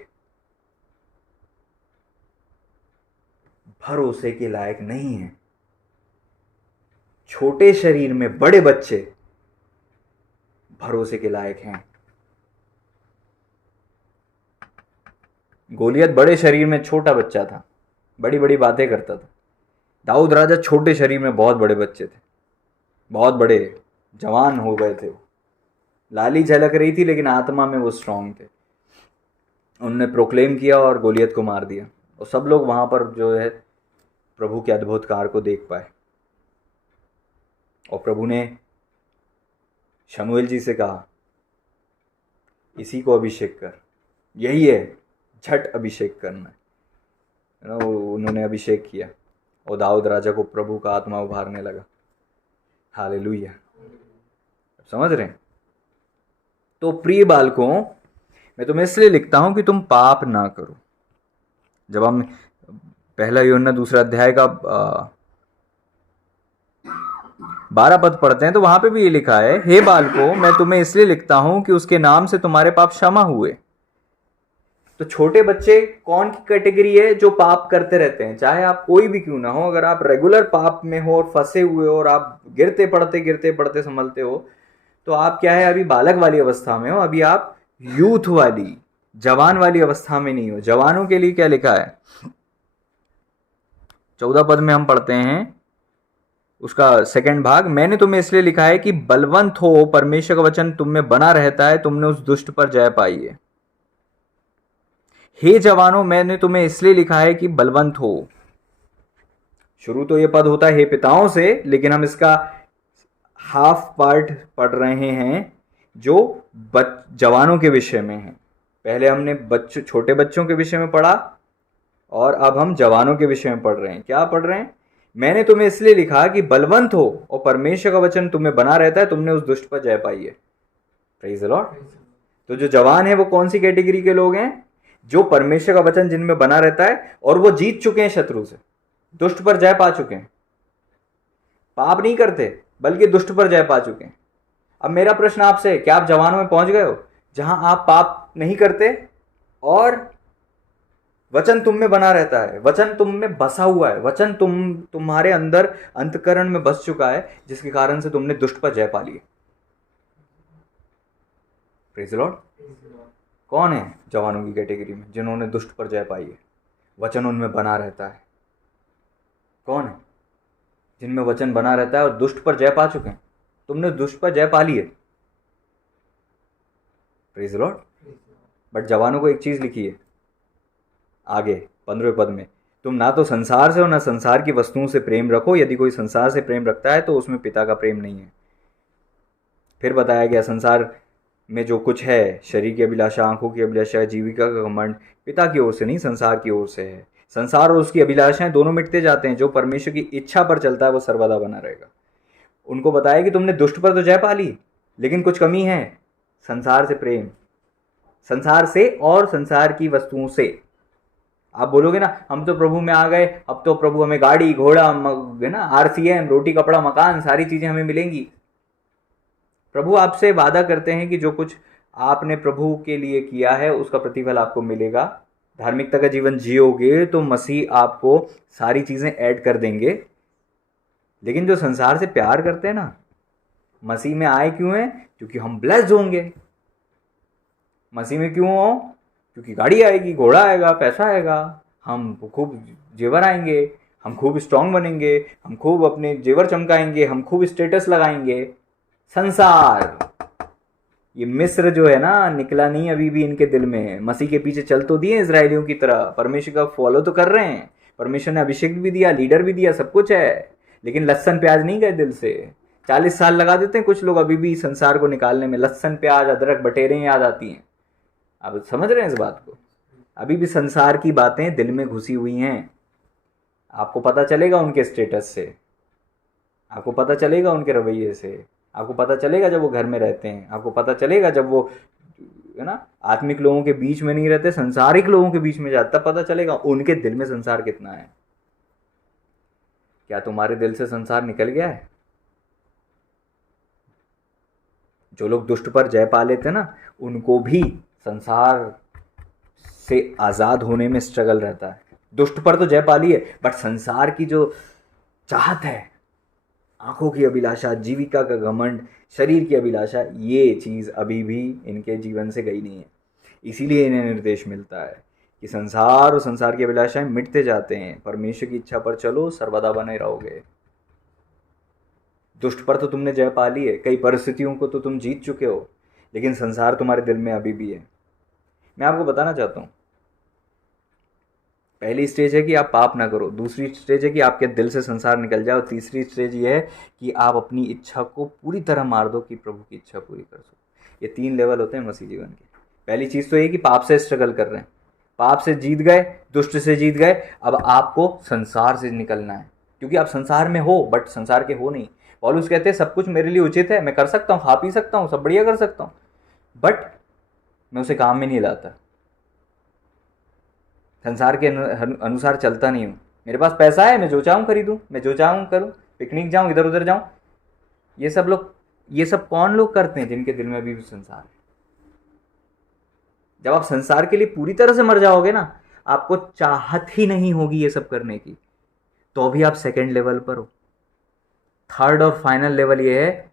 भरोसे के लायक नहीं हैं। छोटे शरीर में बड़े बच्चे भरोसे के लायक हैं। गोलियत बड़े शरीर में छोटा बच्चा था, बड़ी बड़ी बातें करता था। दाऊद राजा छोटे शरीर में बहुत बड़े बच्चे थे, बहुत बड़े जवान हो गए थे। वो लाली झलक रही थी, लेकिन आत्मा में वो स्ट्रांग थे। उन्होंने प्रोक्लेम किया और गोलियत को मार दिया, और सब लोग वहां पर जो है प्रभु के अद्भुत कार्य को देख पाए। और प्रभु ने शमूएल जी से कहा, इसी को अभिषेक कर, यही है, झट अभिषेक करना है। उन्होंने अभिषेक किया और दाऊद राजा को प्रभु का आत्मा उभारने लगा। हालेलुया। समझ रहे हैं? तो प्रिय बालकों, मैं तुम्हें इसलिए लिखता हूं कि तुम पाप ना करो। जब हम पहला यूहन्ना दूसरा अध्याय का 12 पद पढ़ते हैं तो वहां पे भी ये लिखा है, हे बालकों, मैं तुम्हें इसलिए लिखता हूं कि उसके नाम से तुम्हारे पाप क्षमा हुए। तो छोटे बच्चे कौन की कैटेगरी है? जो पाप करते रहते हैं, चाहे आप कोई भी क्यों ना हो। अगर आप रेगुलर पाप में हो और फंसे हुए हो और आप गिरते पड़ते संभलते हो, तो आप क्या है, अभी बालक वाली अवस्था में हो। अभी आप यूथ वाली, जवान वाली अवस्था में नहीं हो। जवानों के लिए क्या लिखा है? 14 पद में हम पढ़ते हैं उसका सेकंड भाग, मैंने तुम्हें इसलिए लिखा है कि बलवंत हो, परमेश्वर का वचन तुम में बना रहता है, तुमने उस दुष्ट पर जय पाई है। हे जवानों, मैंने तुम्हें इसलिए लिखा है कि बलवंत हो। शुरू तो ये पद होता है हे पिताओं से, लेकिन हम इसका हाफ पार्ट पढ़ रहे हैं जो जवानों के विषय में है। पहले हमने छोटे बच्चों के विषय में पढ़ा, और अब हम जवानों के विषय में पढ़ रहे हैं। क्या पढ़ रहे हैं? मैंने तुम्हें इसलिए लिखा कि बलवंत हो और परमेश्वर का वचन तुम्हें बना रहता है, तुमने उस दुष्ट पर जय पाई है। Praise the Lord. तो जो जवान है वो कौन सी कैटेगरी के लोग हैं? जो परमेश्वर का वचन जिनमें बना रहता है और वो जीत चुके हैं शत्रु से, दुष्ट पर जय पा चुके हैं, पाप नहीं करते बल्कि दुष्ट पर जय पा चुके हैं। अब मेरा प्रश्न आपसे है, क्या आप जवानों में पहुंच गए हो जहां आप पाप नहीं करते और वचन तुम में बना रहता है, वचन तुम में बसा हुआ है, वचन तुम्हारे अंदर अंतकरण में बस चुका है, जिसके कारण से तुमने दुष्ट पर जय पा ली? Praise the Lord. कौन है जवानों की कैटेगरी में जिन्होंने दुष्ट पर जय पाई है, वचन उनमें बना रहता है? कौन है जिनमें वचन बना रहता है और दुष्ट पर जय पा चुके हैं? तुमने दुष्ट पर जय पा ली है। Praise the Lord. बट जवानों को एक चीज लिखी है आगे 15वें पद में, तुम ना तो संसार से हो ना संसार की वस्तुओं से प्रेम रखो, यदि कोई संसार से प्रेम रखता है तो उसमें पिता का प्रेम नहीं है। फिर बताया गया संसार में जो कुछ है, शरीर की अभिलाषा, आंखों की अभिलाषा, जीविका का घमंड, पिता की ओर से नहीं, संसार की ओर से है। संसार और उसकी अभिलाषाएं दोनों मिटते जाते हैं, जो परमेश्वर की इच्छा पर चलता है वो सर्वदा बना रहेगा। उनको बताया कि तुमने दुष्ट पर तो जय पा ली, लेकिन कुछ कमी है, संसार से प्रेम, संसार से और संसार की वस्तुओं से। आप बोलोगे ना हम तो प्रभु में आ गए, अब तो प्रभु हमें गाड़ी घोड़ा है ना, RCM, रोटी कपड़ा मकान, सारी चीजें हमें मिलेंगी। प्रभु आपसे वादा करते हैं कि जो कुछ आपने प्रभु के लिए किया है उसका प्रतिफल आपको मिलेगा। धार्मिकता का जीवन जियोगे तो मसीह आपको सारी चीज़ें ऐड कर देंगे। लेकिन जो संसार से प्यार करते हैं ना, मसीह में आए क्यों हैं? क्योंकि हम ब्लेस्ड होंगे। मसीह में क्यों हो? क्योंकि गाड़ी आएगी, घोड़ा आएगा, पैसा आएगा, हम खूब जेवर आएंगे, हम खूब स्ट्रांग बनेंगे, हम खूब अपने जेवर चमकाएंगे, हम खूब स्टेटस लगाएंगे। संसार, ये मिस्र जो है ना, निकला नहीं अभी भी इनके दिल में। मसीह के पीछे चल तो दिए इजरायलियों की तरह, परमेश्वर का फॉलो तो कर रहे हैं, परमेश्वर ने अभिषेक भी दिया, लीडर भी दिया, सब कुछ है, लेकिन लहसन प्याज नहीं गए दिल से। 40 साल लगा देते हैं कुछ लोग अभी भी संसार को निकालने में। लहसन प्याज अदरक बटेरें याद आती हैं। आप समझ रहे हैं इस बात को? अभी भी संसार की बातें दिल में घुसी हुई हैं। आपको पता चलेगा उनके स्टेटस से, आपको पता चलेगा उनके रवैये से, आपको पता चलेगा जब वो घर में रहते हैं, आपको पता चलेगा जब वो, है ना, आत्मिक लोगों के बीच में नहीं रहते, संसारिक लोगों के बीच में जाता, तब पता चलेगा उनके दिल में संसार कितना है। क्या तुम्हारे दिल से संसार निकल गया है? जो लोग दुष्ट पर जय पा लेते हैं ना, उनको भी संसार से आज़ाद होने में स्ट्रगल रहता है। दुष्ट पर तो जय पा ली है, बट संसार की जो चाहत है, आंखों की अभिलाषा, जीविका का घमंड, शरीर की अभिलाषा, ये चीज़ अभी भी इनके जीवन से गई नहीं है। इसीलिए इन्हें निर्देश मिलता है कि संसार और संसार की अभिलाषाएं मिटते जाते हैं, परमेश्वर की इच्छा पर चलो, सर्वदा बने रहोगे। दुष्ट पर तो तुमने जय पा ली है, कई परिस्थितियों को तो तुम जीत चुके हो, लेकिन संसार तुम्हारे दिल में अभी भी है। मैं आपको बताना चाहता हूँ, पहली स्टेज है कि आप पाप ना करो, दूसरी स्टेज है कि आपके दिल से संसार निकल जाए, और तीसरी स्टेज ये है कि आप अपनी इच्छा को पूरी तरह मार दो कि प्रभु की इच्छा पूरी कर सको। ये 3 लेवल होते हैं मसीह जीवन के। पहली चीज़ तो ये कि पाप से स्ट्रगल कर रहे हैं, पाप से जीत गए, दुष्ट से जीत गए, अब आपको संसार से निकलना है, क्योंकि आप संसार में हो बट संसार के हो नहीं। पौलुस कहते हैं सब कुछ मेरे लिए उचित है, मैं कर सकता हूँ, खा पी सकता हूँ, सब बढ़िया कर सकता हूँ, बट मैं उसे काम में नहीं लाता, संसार के अनुसार चलता नहीं हूँ। मेरे पास पैसा है, मैं जो चाहूँ खरीदूँ, मैं जो चाहूँ करूँ, पिकनिक जाऊँ, इधर उधर जाऊँ। ये सब कौन लोग करते हैं? जिनके दिल में अभी भी संसार है। जब आप संसार के लिए पूरी तरह से मर जाओगे ना, आपको चाहत ही नहीं होगी ये सब करने की, तो अभी आप सेकेंड लेवल पर हो। थर्ड और फाइनल लेवल ये है,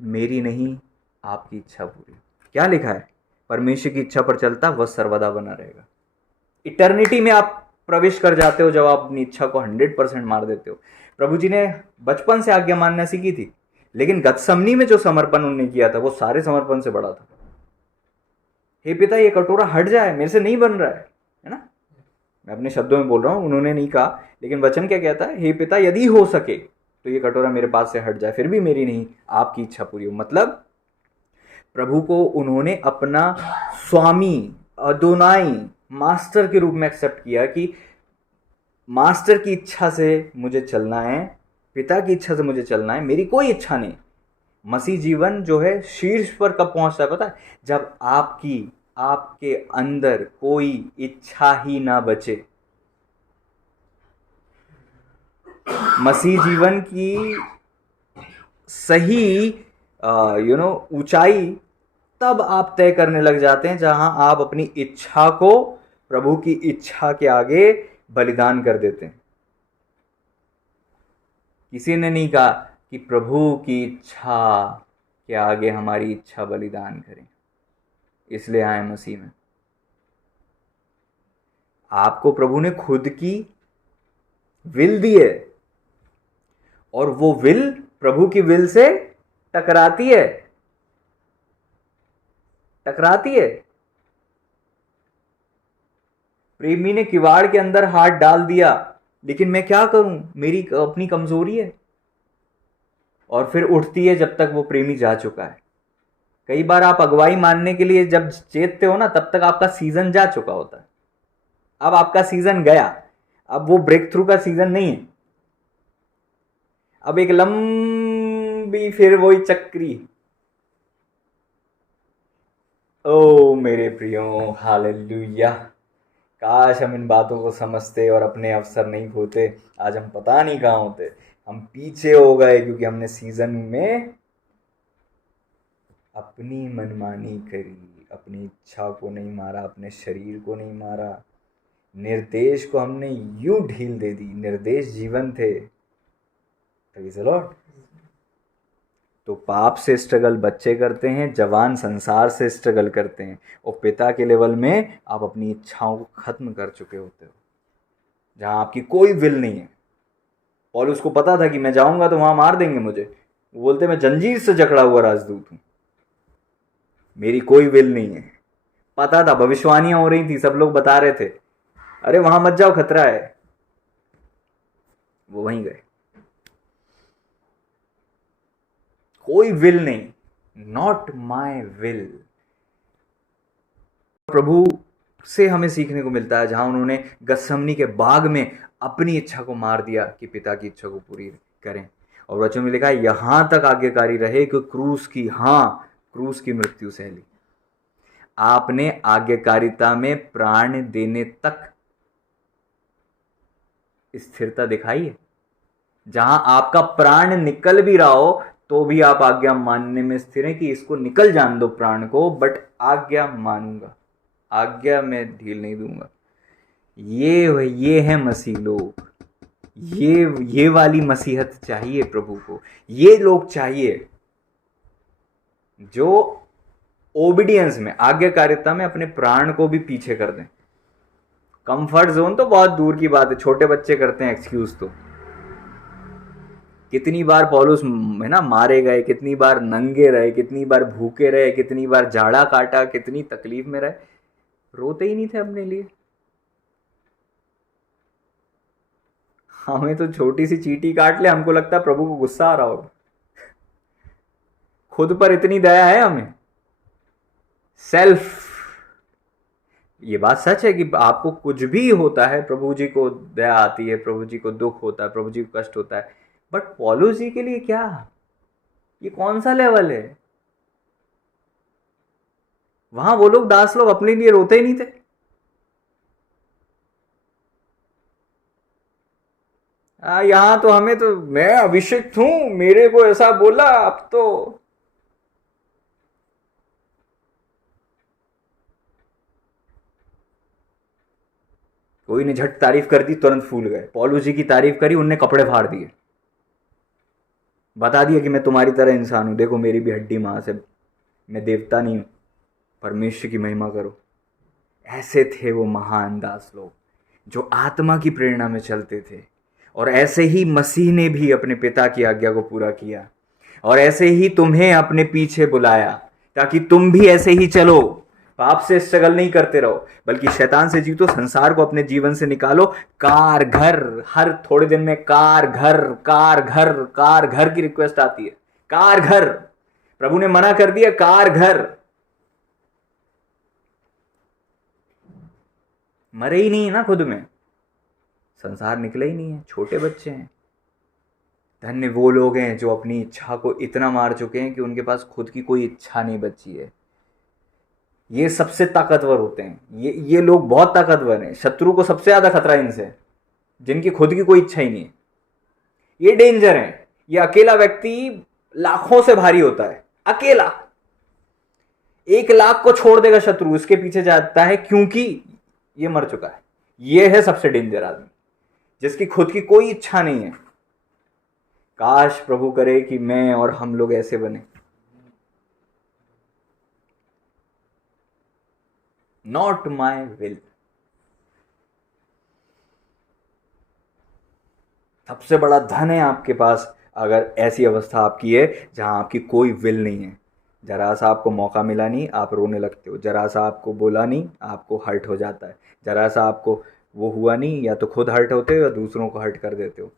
मेरी नहीं आपकी इच्छा पूरी। क्या लिखा है? परमेश्वर की इच्छा पर चलता वह सर्वदा बना रहेगा। इटर्निटी में आप प्रवेश कर जाते हो जब आप अपनी इच्छा को 100% मार देते हो। प्रभु जी ने बचपन से आज्ञा मानना सीखी थी, लेकिन गतसमनी में जो समर्पण उन्होंने किया था वो सारे समर्पण से बड़ा था। हे पिता, ये कटोरा हट जाए, मेरे से नहीं बन रहा है ना? मैं अपने शब्दों में बोल रहा हूँ, उन्होंने नहीं कहा, लेकिन वचन क्या कहता है? हे पिता, यदि हो सके तो ये कटोरा मेरे पास से हट जाए, फिर भी मेरी नहीं आपकी इच्छा पूरी हो। मतलब प्रभु को उन्होंने अपना स्वामी, अदोनाई, मास्टर के रूप में एक्सेप्ट किया कि मास्टर की इच्छा से मुझे चलना है, पिता की इच्छा से मुझे चलना है, मेरी कोई इच्छा नहीं। मसीह जीवन जो है शीर्ष पर कब पहुंचता है पता है? जब आपके अंदर कोई इच्छा ही ना बचे। मसीह जीवन की सही ऊंचाई तब आप तय करने लग जाते हैं जहां आप अपनी इच्छा को प्रभु की इच्छा के आगे बलिदान कर देते हैं। किसी ने नहीं कहा कि प्रभु की इच्छा के आगे हमारी इच्छा बलिदान करें, इसलिए आए मसीह में। आपको प्रभु ने खुद की विल दी है, और वो विल प्रभु की विल से टकराती है। प्रेमी ने किवाड़ के अंदर हाथ डाल दिया, लेकिन मैं क्या करूं, मेरी अपनी कमजोरी है, और फिर उठती है जब तक वो प्रेमी जा चुका है। कई बार आप अगुवाई मानने के लिए जब चेतते हो ना, तब तक आपका सीजन जा चुका होता है। अब आपका सीजन गया, अब वो ब्रेक थ्रू का सीजन नहीं है, अब एक लंबी फिर वही चक्री। ओ मेरे प्रियो, हालेलुया। काश हम इन बातों को समझते और अपने अवसर नहीं खोते, आज हम पता नहीं कहाँ होते। हम पीछे हो गए क्योंकि हमने सीजन में अपनी मनमानी करी, अपनी इच्छा को नहीं मारा, अपने शरीर को नहीं मारा, निर्देश को हमने यूं ढील दे दी। निर्देश जीवन थे। Praise the Lord. तो पाप से स्ट्रगल बच्चे करते हैं, जवान संसार से स्ट्रगल करते हैं, और पिता के लेवल में आप अपनी इच्छाओं को खत्म कर चुके होते हो, जहां आपकी कोई विल नहीं है। और उसको पता था कि मैं जाऊंगा तो वहां मार देंगे मुझे। वो बोलते मैं जंजीर से जकड़ा हुआ राजदूत हूं, मेरी कोई विल नहीं है। पता था, भविष्यवाणियां हो रही थी, सब लोग बता रहे थे अरे वहां मत जाओ, खतरा है। वो वहीं गए। कोई विल नहीं, नॉट माई विल। प्रभु से हमें सीखने को मिलता है, जहां उन्होंने गत्समनी के बाग में अपनी इच्छा को मार दिया कि पिता की इच्छा को पूरी करें। और वचन में लिखा है यहां तक आज्ञाकारी रहे कि क्रूस की मृत्यु सह ली। आपने आज्ञाकारिता में प्राण देने तक स्थिरता दिखाई है। जहां आपका प्राण निकल भी रहा हो तो भी आप आज्ञा मानने में स्थिर हैं कि इसको निकल जान दो प्राण को, बट आज्ञा मानूंगा, आज्ञा में ढील नहीं दूंगा। ये है मसीह लोग। ये वाली मसीहत चाहिए प्रभु को। ये लोग चाहिए जो ओबीडियंस में, आज्ञाकारिता में अपने प्राण को भी पीछे कर दें। कंफर्ट जोन तो बहुत दूर की बात है, छोटे बच्चे करते हैं एक्सक्यूज। तो कितनी बार पौलुस है ना मारे गए, कितनी बार नंगे रहे, कितनी बार भूखे रहे, कितनी बार झाड़ा काटा, कितनी तकलीफ में रहे, रोते ही नहीं थे अपने लिए। हमें तो छोटी सी चींटी काट ले, हमको लगता है प्रभु को गुस्सा आ रहा होगा। खुद पर इतनी दया है हमें। सेल्फ, ये बात सच है कि आपको कुछ भी होता है, प्रभु जी को दया आती है, प्रभु जी को दुख होता है, प्रभु जी को कष्ट होता है। बट पौलुस जी के लिए क्या, ये कौन सा लेवल है? वहां वो लोग, दास लोग, अपने लिए रोते ही नहीं थे। यहां तो हमें तो, मैं अभिषिक्त हूं, मेरे को ऐसा बोला, अब तो कोई ने झट तारीफ कर दी, तुरंत फूल गए। पौलुस जी की तारीफ करी, उनने कपड़े फाड़ दिए, बता दिया कि मैं तुम्हारी तरह इंसान हूं, देखो मेरी भी हड्डी मांस है, मैं देवता नहीं हूं, परमेश्वर की महिमा करो। ऐसे थे वो महान दास लोग जो आत्मा की प्रेरणा में चलते थे। और ऐसे ही मसीह ने भी अपने पिता की आज्ञा को पूरा किया, और ऐसे ही तुम्हें अपने पीछे बुलाया ताकि तुम भी ऐसे ही चलो। पाप से स्ट्रगल नहीं करते रहो, बल्कि शैतान से जीतो, संसार को अपने जीवन से निकालो। कार घर, हर थोड़े दिन में कार घर कार घर कार घर की रिक्वेस्ट आती है। कार घर, प्रभु ने मना कर दिया, कार घर। मरे ही नहीं है ना खुद में, संसार निकले ही नहीं है, छोटे बच्चे हैं। धन्य वो लोग हैं जो अपनी इच्छा को इतना मार चुके हैं कि उनके पास खुद की कोई इच्छा नहीं बची है। ये सबसे ताकतवर होते हैं। ये लोग बहुत ताकतवर हैं। शत्रु को सबसे ज्यादा खतरा इनसे, जिनकी खुद की कोई इच्छा ही नहीं है। ये डेंजर है। ये अकेला व्यक्ति लाखों से भारी होता है। अकेला 1 लाख को छोड़ देगा शत्रु, उसके पीछे जाता है, क्योंकि ये मर चुका है। ये है सबसे डेंजर आदमी, जिसकी खुद की कोई इच्छा नहीं है। काश प्रभु करे कि मैं और हम लोग ऐसे बने। Not my will. सबसे बड़ा धन है आपके पास अगर ऐसी अवस्था आपकी है जहां आपकी कोई विल नहीं है। जरा सा आपको मौका मिला नहीं, आप रोने लगते हो। जरा सा आपको बोला नहीं, आपको हर्ट हो जाता है। जरा सा आपको वो हुआ नहीं, या तो खुद हर्ट होते हो या दूसरों को हर्ट कर देते हो।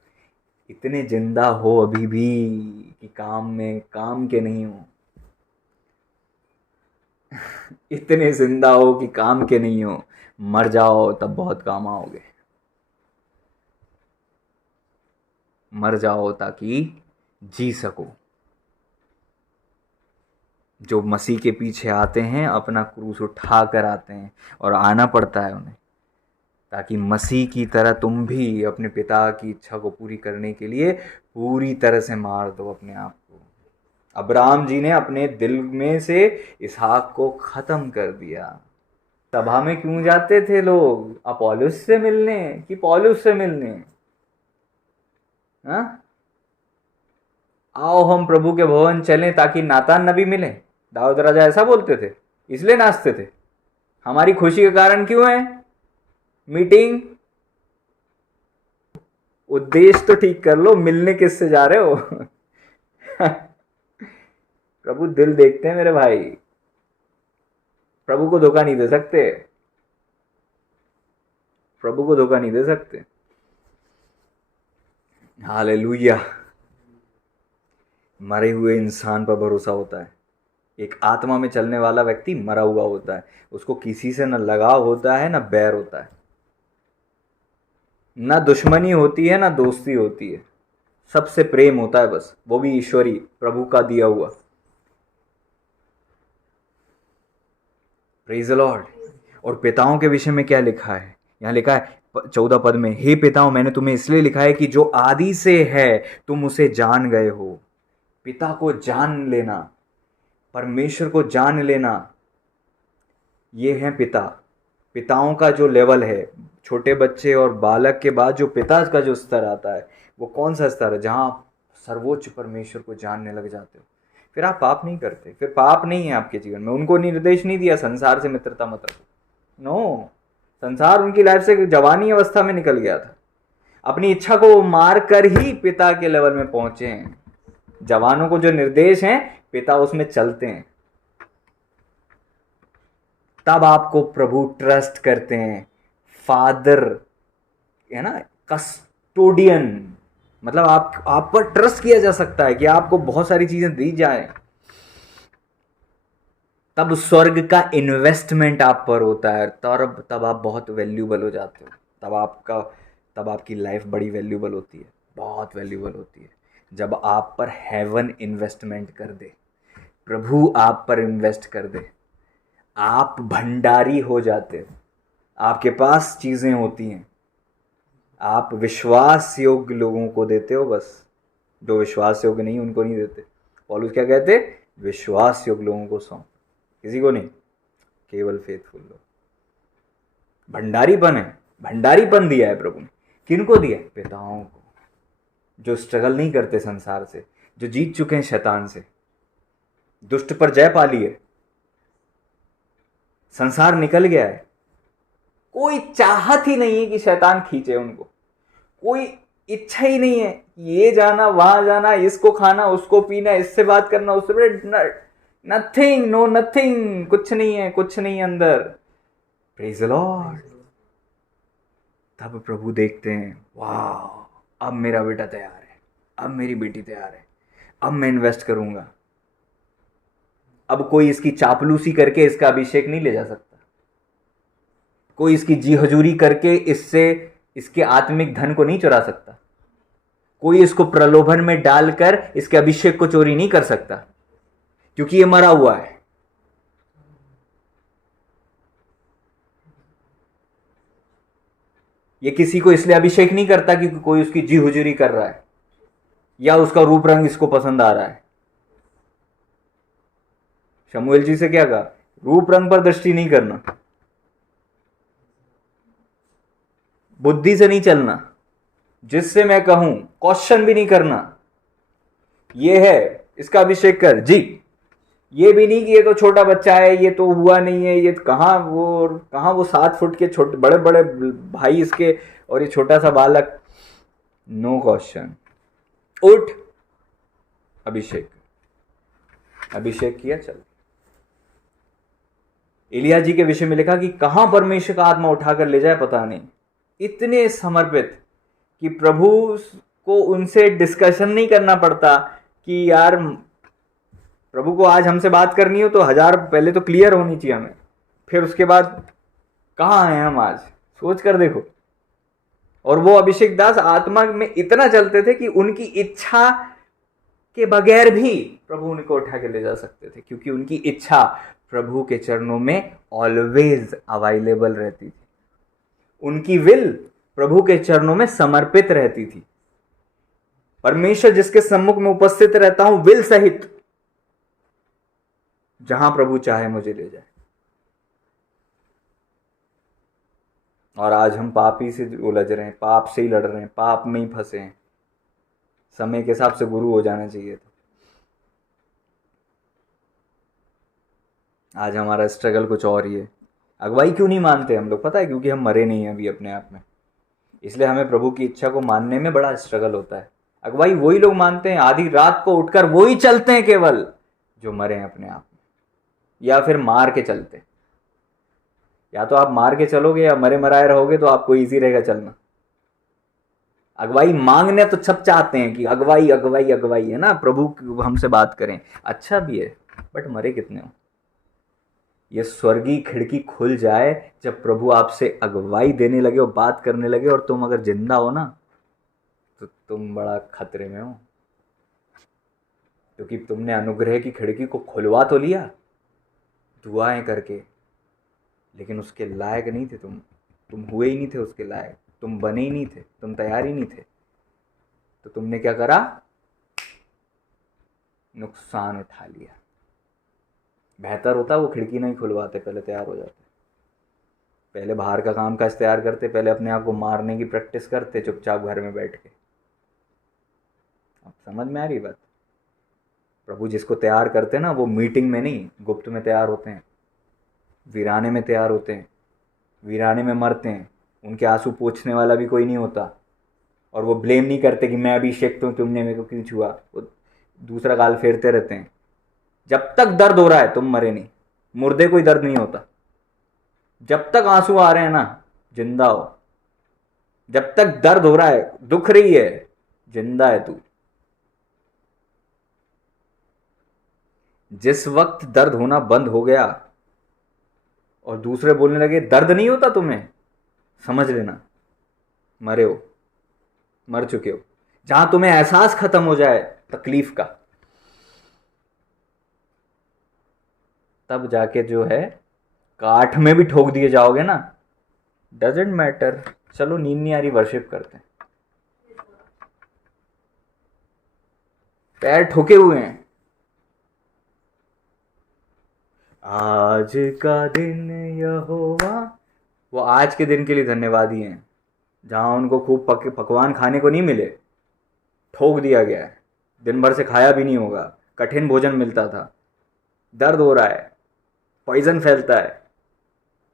इतने जिंदा हो अभी भी कि काम के नहीं हो। इतने जिंदा हो कि काम के नहीं हो। मर जाओ तब बहुत काम आओगे। मर जाओ ताकि जी सको। जो मसीह के पीछे आते हैं अपना क्रूस उठा कर आते हैं, और आना पड़ता है उन्हें, ताकि मसीह की तरह तुम भी अपने पिता की इच्छा को पूरी करने के लिए पूरी तरह से मार दो अपने आप को। अब्राहम जी ने अपने दिल में से इसहाक को खत्म कर दिया। सभा में क्यों जाते थे लोग? अपोलोस से मिलने कि पौलुस से मिलने? हाँ, आओ हम प्रभु के भवन चलें ताकि नातान नबी मिले। दाऊद राजा ऐसा बोलते थे, इसलिए नाचते थे। हमारी खुशी का कारण क्यों है मीटिंग? उद्देश्य तो ठीक कर लो, मिलने किससे जा रहे हो? प्रभु दिल देखते हैं मेरे भाई, प्रभु को धोखा नहीं दे सकते, प्रभु को धोखा नहीं दे सकते। हालेलुया। मरे हुए इंसान पर भरोसा होता है। एक आत्मा में चलने वाला व्यक्ति मरा हुआ होता है, उसको किसी से न लगाव होता है न बैर होता है, ना दुश्मनी होती है ना दोस्ती होती है, सबसे प्रेम होता है बस, वो भी ईश्वरी प्रभु का दिया हुआ। Praise the Lord. और पिताओं के विषय में क्या लिखा है? यहाँ लिखा है 14 पद में, हे पिताओं मैंने तुम्हें इसलिए लिखा है कि जो आदि से है तुम उसे जान गए हो। पिता को जान लेना, परमेश्वर को जान लेना, ये है पिता। पिताओं का जो लेवल है, छोटे बच्चे और बालक के बाद जो पिता का जो स्तर आता है, वो कौन सा स्तर है? जहां आप सर्वोच्च परमेश्वर को जानने लग जाते हो, फिर आप पाप नहीं करते, फिर पाप नहीं है आपके जीवन में। उनको निर्देश नहीं दिया संसार से मित्रता मत रखो, नो, संसार उनकी लाइफ से जवानी अवस्था में निकल गया था। अपनी इच्छा को मार कर ही पिता के लेवल में पहुंचे हैं। जवानों को जो निर्देश हैं, पिता उसमें चलते हैं, तब आपको प्रभु ट्रस्ट करते हैं। फादर है ना, कस्टोडियन, मतलब आप पर ट्रस्ट किया जा सकता है कि आपको बहुत सारी चीजें दी जाए। तब स्वर्ग का इन्वेस्टमेंट आप पर होता है, तब आप बहुत वैल्यूबल हो जाते हो। तब आपकी लाइफ बड़ी वैल्यूबल होती है, बहुत वैल्यूबल होती है, जब आप पर हेवन इन्वेस्टमेंट कर दे, प्रभु आप पर इन्वेस्ट कर दे, आप भंडारी हो जाते हो, आपके पास चीजें होती हैं, आप विश्वास योग्य लोगों को देते हो। बस जो विश्वास योग्य नहीं उनको नहीं देते। पौलुस क्या कहते? विश्वास योग्य लोगों को सौंप, किसी को नहीं, केवल फेथफुल लोग। भंडारीपन है, भंडारीपन दिया है प्रभु ने। किनको दिया? पिताओं को, जो स्ट्रगल नहीं करते संसार से, जो जीत चुके हैं शैतान से, दुष्ट पर जय पा ली है, संसार निकल गया है, कोई चाहत ही नहीं है कि शैतान खींचे उनको, कोई इच्छा ही नहीं है ये जाना वहां जाना, इसको खाना उसको पीना, इससे बात करना उससे, नथिंग, नो नथिंग, कुछ नहीं है, कुछ नहीं अंदर। Praise the Lord. तब प्रभु देखते हैं, वाह, अब मेरा बेटा तैयार है, अब मेरी बेटी तैयार है, अब मैं इन्वेस्ट करूंगा। अब कोई इसकी चापलूसी करके इसका अभिषेक नहीं ले जा सकता, कोई इसकी जी हजूरी करके इससे इसके आत्मिक धन को नहीं चुरा सकता, कोई इसको प्रलोभन में डालकर इसके अभिषेक को चोरी नहीं कर सकता, क्योंकि ये मरा हुआ है। ये किसी को इसलिए अभिषेक नहीं करता क्योंकि कोई उसकी जी हुजूरी कर रहा है या उसका रूप रंग इसको पसंद आ रहा है। शमूएल जी से क्या कहा? रूप रंग पर दृष्टि नहीं करना, बुद्धि से नहीं चलना, जिससे मैं कहूं क्वेश्चन भी नहीं करना, ये है इसका अभिषेक कर जी। ये भी नहीं कि ये तो छोटा बच्चा है, ये तो हुआ नहीं है, ये कहां वो 7 फुट के छोटे बड़े बड़े भाई इसके, और ये छोटा सा बालक। नो क्वेश्चन, उठ, अभिषेक किया, चल। एलिया जी के विषय में लिखा कि कहां परमेश्वर का आत्मा उठाकर ले जाए पता नहीं, इतने समर्पित कि प्रभु को उनसे डिस्कशन नहीं करना पड़ता कि यार प्रभु को आज हमसे बात करनी हो तो 1000 पहले तो क्लियर होनी चाहिए हमें, फिर उसके बाद कहाँ हैं हम आज, सोच कर देखो। और वो अभिषेक दास आत्मा में इतना चलते थे कि उनकी इच्छा के बगैर भी प्रभु उनको उठा के ले जा सकते थे, क्योंकि उनकी इच्छा प्रभु के चरणों में ऑलवेज अवेलेबल रहती थी, उनकी विल प्रभु के चरणों में समर्पित रहती थी। परमेश्वर जिसके सम्मुख में उपस्थित रहता हूं विल सहित, जहां प्रभु चाहे मुझे ले जाए। और आज हम पाप ही से उलझ रहे हैं, पाप से ही लड़ रहे हैं, पाप में ही फंसे हैं। समय के हिसाब से गुरु हो जाना चाहिए था। आज हमारा स्ट्रगल कुछ और ही है। अगुवाई क्यों नहीं मानते हम लोग, पता है? क्योंकि हम मरे नहीं हैं अभी अपने आप में। इसलिए हमें प्रभु की इच्छा को मानने में बड़ा स्ट्रगल होता है। अगुवाई वही लोग मानते हैं आधी रात को उठकर, वही चलते हैं केवल जो मरे हैं अपने आप में, या फिर मार के चलते हैं। या तो आप मार के चलोगे या मरे मराए रहोगे, तो आपको इजी रहेगा चलना। अगुवाई मांगने तो सब चाहते हैं कि अगुवाई अगुवाई अगुवाई, है ना, प्रभु हमसे बात करें, अच्छा भी है, बट मरे कितने हो? ये स्वर्गीय खिड़की खुल जाए जब प्रभु आपसे अगुवाई देने लगे और बात करने लगे, और तुम अगर जिंदा हो ना, तो तुम बड़ा खतरे में हो। क्योंकि तुमने अनुग्रह की खिड़की को खुलवा तो लिया दुआएं करके, लेकिन उसके लायक नहीं थे तुम हुए ही नहीं थे उसके लायक, तुम बने ही नहीं थे, तुम तैयार ही नहीं थे। तो तुमने क्या करा? नुकसान उठा लिया। बेहतर होता वो खिड़की नहीं खुलवाते, पहले तैयार हो जाते, पहले बाहर का काम काज तैयार करते, पहले अपने आप को मारने की प्रैक्टिस करते चुपचाप घर में बैठ के। अब समझ में आ रही बात? प्रभु जिसको तैयार करते ना, वो मीटिंग में नहीं, गुप्त में तैयार होते हैं, वीराने में तैयार होते हैं, वीराने में मरते हैं। उनके आंसू पोंछने वाला भी कोई नहीं होता, और वो ब्लेम नहीं करते कि मैं अभिषेक तो तुमने मेरे को क्यों छुआ। वो दूसरा गाल फेरते रहते हैं। जब तक दर्द हो रहा है तुम मरे नहीं। मुर्दे कोई दर्द नहीं होता। जब तक आंसू आ रहे हैं ना, जिंदा हो। जब तक दर्द हो रहा है, दुख रही है, जिंदा है तू। जिस वक्त दर्द होना बंद हो गया और दूसरे बोलने लगे दर्द नहीं होता तुम्हें, समझ लेना मरे हो, मर चुके हो। जहां तुम्हें एहसास खत्म हो जाए तकलीफ का, तब जाके जो है काठ में भी ठोक दिए जाओगे ना, डजेंट मैटर। चलो नींद नहीं आ रही, वर्शिप करते हैं। पैर ठोके हुए हैं। आज का दिन यहोवा, वो आज के दिन के लिए धन्यवादी हैं, जहां उनको खूब पकवान खाने को नहीं मिले, ठोक दिया गया है, दिन भर से खाया भी नहीं होगा, कठिन भोजन मिलता था, दर्द हो रहा है, पॉइजन फैलता है,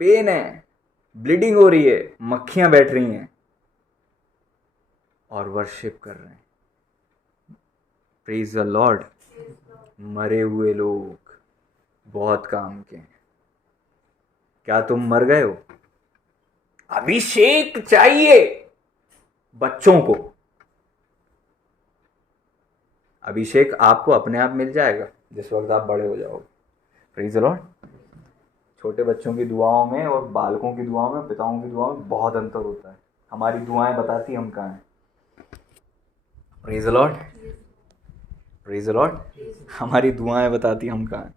पेन है, ब्लीडिंग हो रही है, मक्खियां बैठ रही हैं, और वर्शिप कर रहे हैं। Praise the Lord. मरे हुए लोग बहुत काम के हैं। क्या तुम मर गए हो? अभिषेक चाहिए बच्चों को। अभिषेक आपको अपने आप मिल जाएगा जिस वक्त आप बड़े हो जाओगे। Praise the Lord. छोटे बच्चों की दुआओं में और बालकों की दुआओं में, पिताओं की दुआओं में बहुत अंतर होता है। हमारी दुआएं बताती हम कहाँ हैं। Praise the Lord, praise the Lord. हमारी दुआएं बताती हम कहाँ हैं।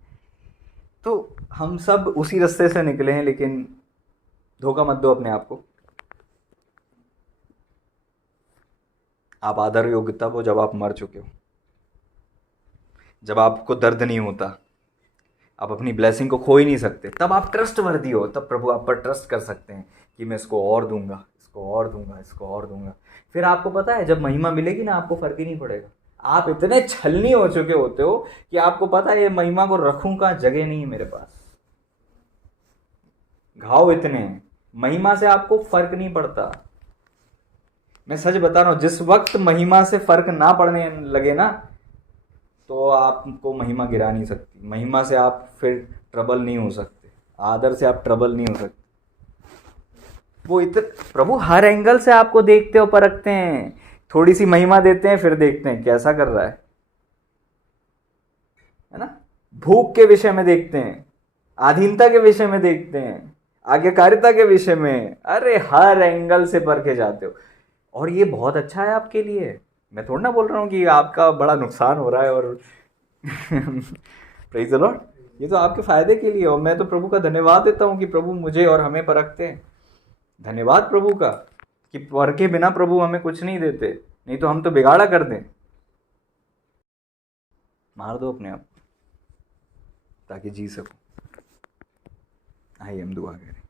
तो हम सब उसी रास्ते से निकले हैं, लेकिन धोखा मत दो अपने आप को। आप आदर योग्य तब हो जब आप मर चुके हो, जब आपको दर्द नहीं होता, आप अपनी ब्लेसिंग को खो ही नहीं सकते, तब आप ट्रस्ट वर्दी हो, तब प्रभु आप पर ट्रस्ट कर सकते हैं कि मैं इसको और दूंगा, इसको और दूंगा, इसको और दूंगा। फिर आपको पता है जब महिमा मिलेगी ना, आपको फर्क ही नहीं पड़ेगा। आप इतने छलनी हो चुके होते हो कि आपको पता है ये महिमा को रखूं कहाँ, जगह नहीं है मेरे पास। घाव इतने हैं, महिमा से आपको फर्क नहीं पड़ता। मैं सच बता रहा हूं, जिस वक्त महिमा से फर्क ना पड़ने लगे ना, तो आपको महिमा गिरा नहीं सकती। महिमा से आप फिर ट्रबल नहीं हो सकते, आदर से आप ट्रबल नहीं हो सकते। वो इतने प्रभु हर एंगल से आपको देखते हो, परखते हैं, थोड़ी सी महिमा देते हैं, फिर देखते हैं कैसा कर रहा है ना। भूख के विषय में देखते हैं, आधीनता के विषय में देखते हैं, आज्ञाकारिता के विषय में, अरे हर एंगल से परखे जाते हो। और ये बहुत अच्छा है आपके लिए। मैं थोड़ा ना बोल रहा हूँ कि आपका बड़ा नुकसान हो रहा है और प्रेज द लॉर्ड, ये तो आपके फायदे के लिए। और मैं तो प्रभु का धन्यवाद देता हूँ कि प्रभु मुझे और हमें परखते हैं। धन्यवाद प्रभु का कि परखे बिना प्रभु हमें कुछ नहीं देते, नहीं तो हम तो बिगाड़ा कर दें। मार दो अपने आप। ताकि जी सकूं। आइए हम दुआ करें।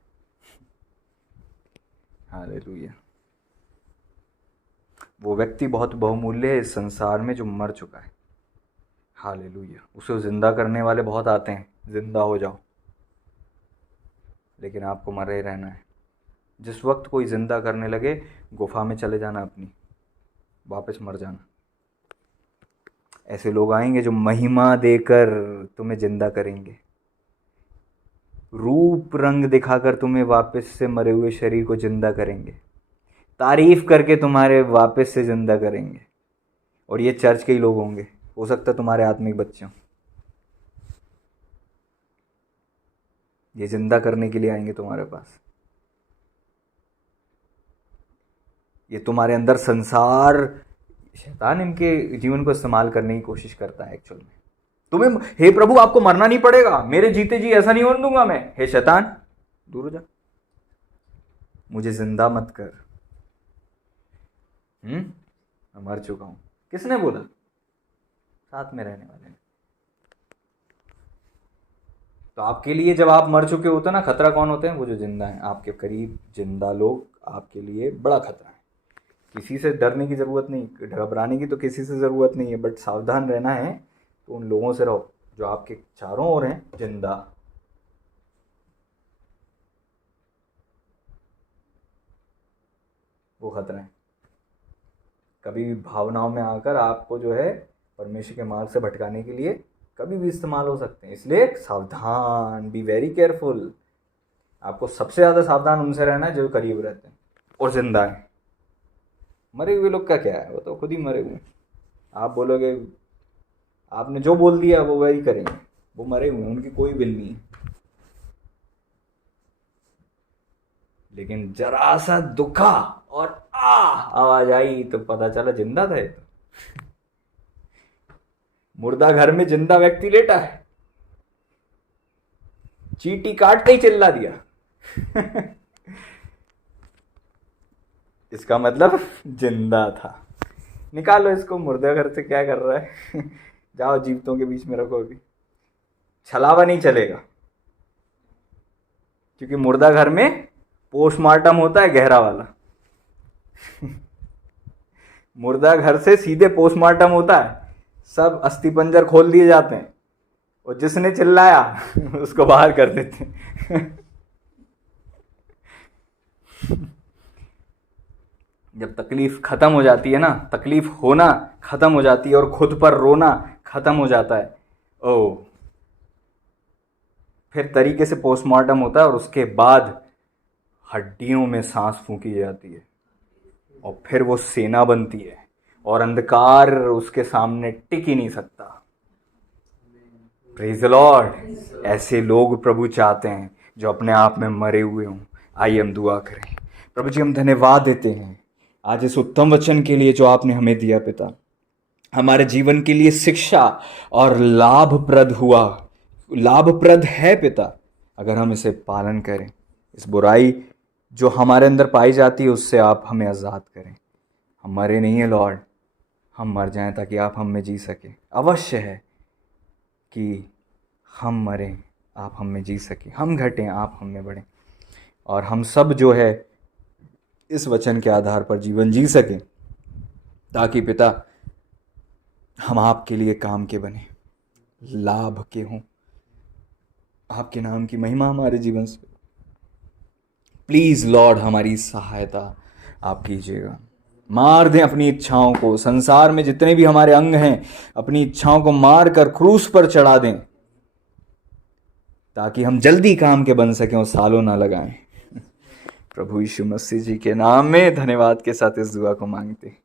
हालेलुया। वो व्यक्ति बहुत बहुमूल्य है इस संसार में जो मर चुका है। हालेलुया। उसे जिंदा करने वाले बहुत आते हैं, जिंदा हो जाओ, लेकिन आपको मरे ही रहना है। जिस वक्त कोई जिंदा करने लगे, गुफा में चले जाना, अपनी वापस मर जाना। ऐसे लोग आएंगे जो महिमा देकर तुम्हें जिंदा करेंगे, रूप रंग दिखाकर तुम्हें वापस से मरे हुए शरीर को जिंदा करेंगे, तारीफ करके तुम्हारे वापस से जिंदा करेंगे। और ये चर्च के ही लोग होंगे, हो सकता है तुम्हारे आत्मिक बच्चे हों। ये जिंदा करने के लिए आएंगे तुम्हारे पास। ये तुम्हारे अंदर संसार, शैतान इनके जीवन को इस्तेमाल करने की कोशिश करता है एक्चुअल में। तुम्हें, हे प्रभु आपको मरना नहीं पड़ेगा, मेरे जीते जी ऐसा नहीं होने दूंगा मैं। हे शैतान दूर हो जा, मुझे जिंदा मत कर। मैं मर चुका हूं। किसने बोला? साथ में रहने वाले ने। तो आपके लिए जब आप मर चुके होते हैं ना, खतरा कौन होते हैं? वो जो जिंदा हैं, आपके करीब जिंदा लोग आपके लिए बड़ा खतरा है। किसी से डरने की ज़रूरत नहीं, घबराने की तो किसी से ज़रूरत नहीं है, बट सावधान रहना है तो उन लोगों से रहो जो आपके चारों ओर हैं जिंदा। वो खतरा है। कभी भी भावनाओं में आकर आपको जो है परमेश्वर के मार्ग से भटकाने के लिए कभी भी इस्तेमाल हो सकते हैं। इसलिए सावधान, बी वेरी केयरफुल। आपको सबसे ज़्यादा सावधान उनसे रहना है जो करीब रहते हैं और जिंदा हैं। मरे हुए लोग का क्या है, वो तो खुद ही मरे हुए। आप बोलोगे, आपने जो बोल दिया वो वही करेंगे, वो मरे हुए हैं, उनकी कोई बिल नहीं है। लेकिन जरा सा दुखा और आवाज आई तो पता चला जिंदा था। तो मुर्दा घर में जिंदा व्यक्ति लेटा है, चींटी काटते ही चिल्ला दिया इसका मतलब जिंदा था। निकालो इसको, मुर्दा घर से क्या कर रहा है जाओ जीवितों के बीच में रखो। अभी छलावा नहीं चलेगा, क्योंकि मुर्दा घर में पोस्टमार्टम होता है गहरा वाला मुर्दा घर से सीधे पोस्टमार्टम होता है, सब अस्थि पंजर खोल दिए जाते हैं और जिसने चिल्लाया उसको बाहर कर देते हैं जब तकलीफ खत्म हो जाती है ना, तकलीफ होना खत्म हो जाती है और खुद पर रोना खत्म हो जाता है, ओ फिर तरीके से पोस्टमार्टम होता है और उसके बाद हड्डियों में सांस फूंकी जाती है और फिर वो सेना बनती है और अंधकार उसके सामने टिक ही नहीं सकता। Praise the Lord. ऐसे लोग प्रभु चाहते हैं जो अपने आप में मरे हुए हों। आइए हम दुआ करें। प्रभु जी, हम धन्यवाद देते हैं आज इस उत्तम वचन के लिए जो आपने हमें दिया पिता। हमारे जीवन के लिए शिक्षा और लाभप्रद है पिता, अगर हम इसे पालन करें। इस बुराई जो हमारे अंदर पाई जाती है उससे आप हमें आज़ाद करें। हम मरे नहीं हैं लॉर्ड, हम मर जाएं ताकि आप हम में जी सकें। अवश्य है कि हम मरें, आप हम में जी सकें, हम घटें, आप हम में बढ़ें, और हम सब जो है इस वचन के आधार पर जीवन जी सकें, ताकि पिता हम आपके लिए काम के बने, लाभ के हों, आपके नाम की महिमा हमारे जीवन से। प्लीज़ लॉर्ड, हमारी सहायता आप कीजिएगा। मार दें अपनी इच्छाओं को, संसार में जितने भी हमारे अंग हैं अपनी इच्छाओं को मार कर क्रूस पर चढ़ा दें, ताकि हम जल्दी काम के बन सकें और सालों ना लगाएं। प्रभु यीशु मसीह जी के नाम में धन्यवाद के साथ इस दुआ को मांगते हैं।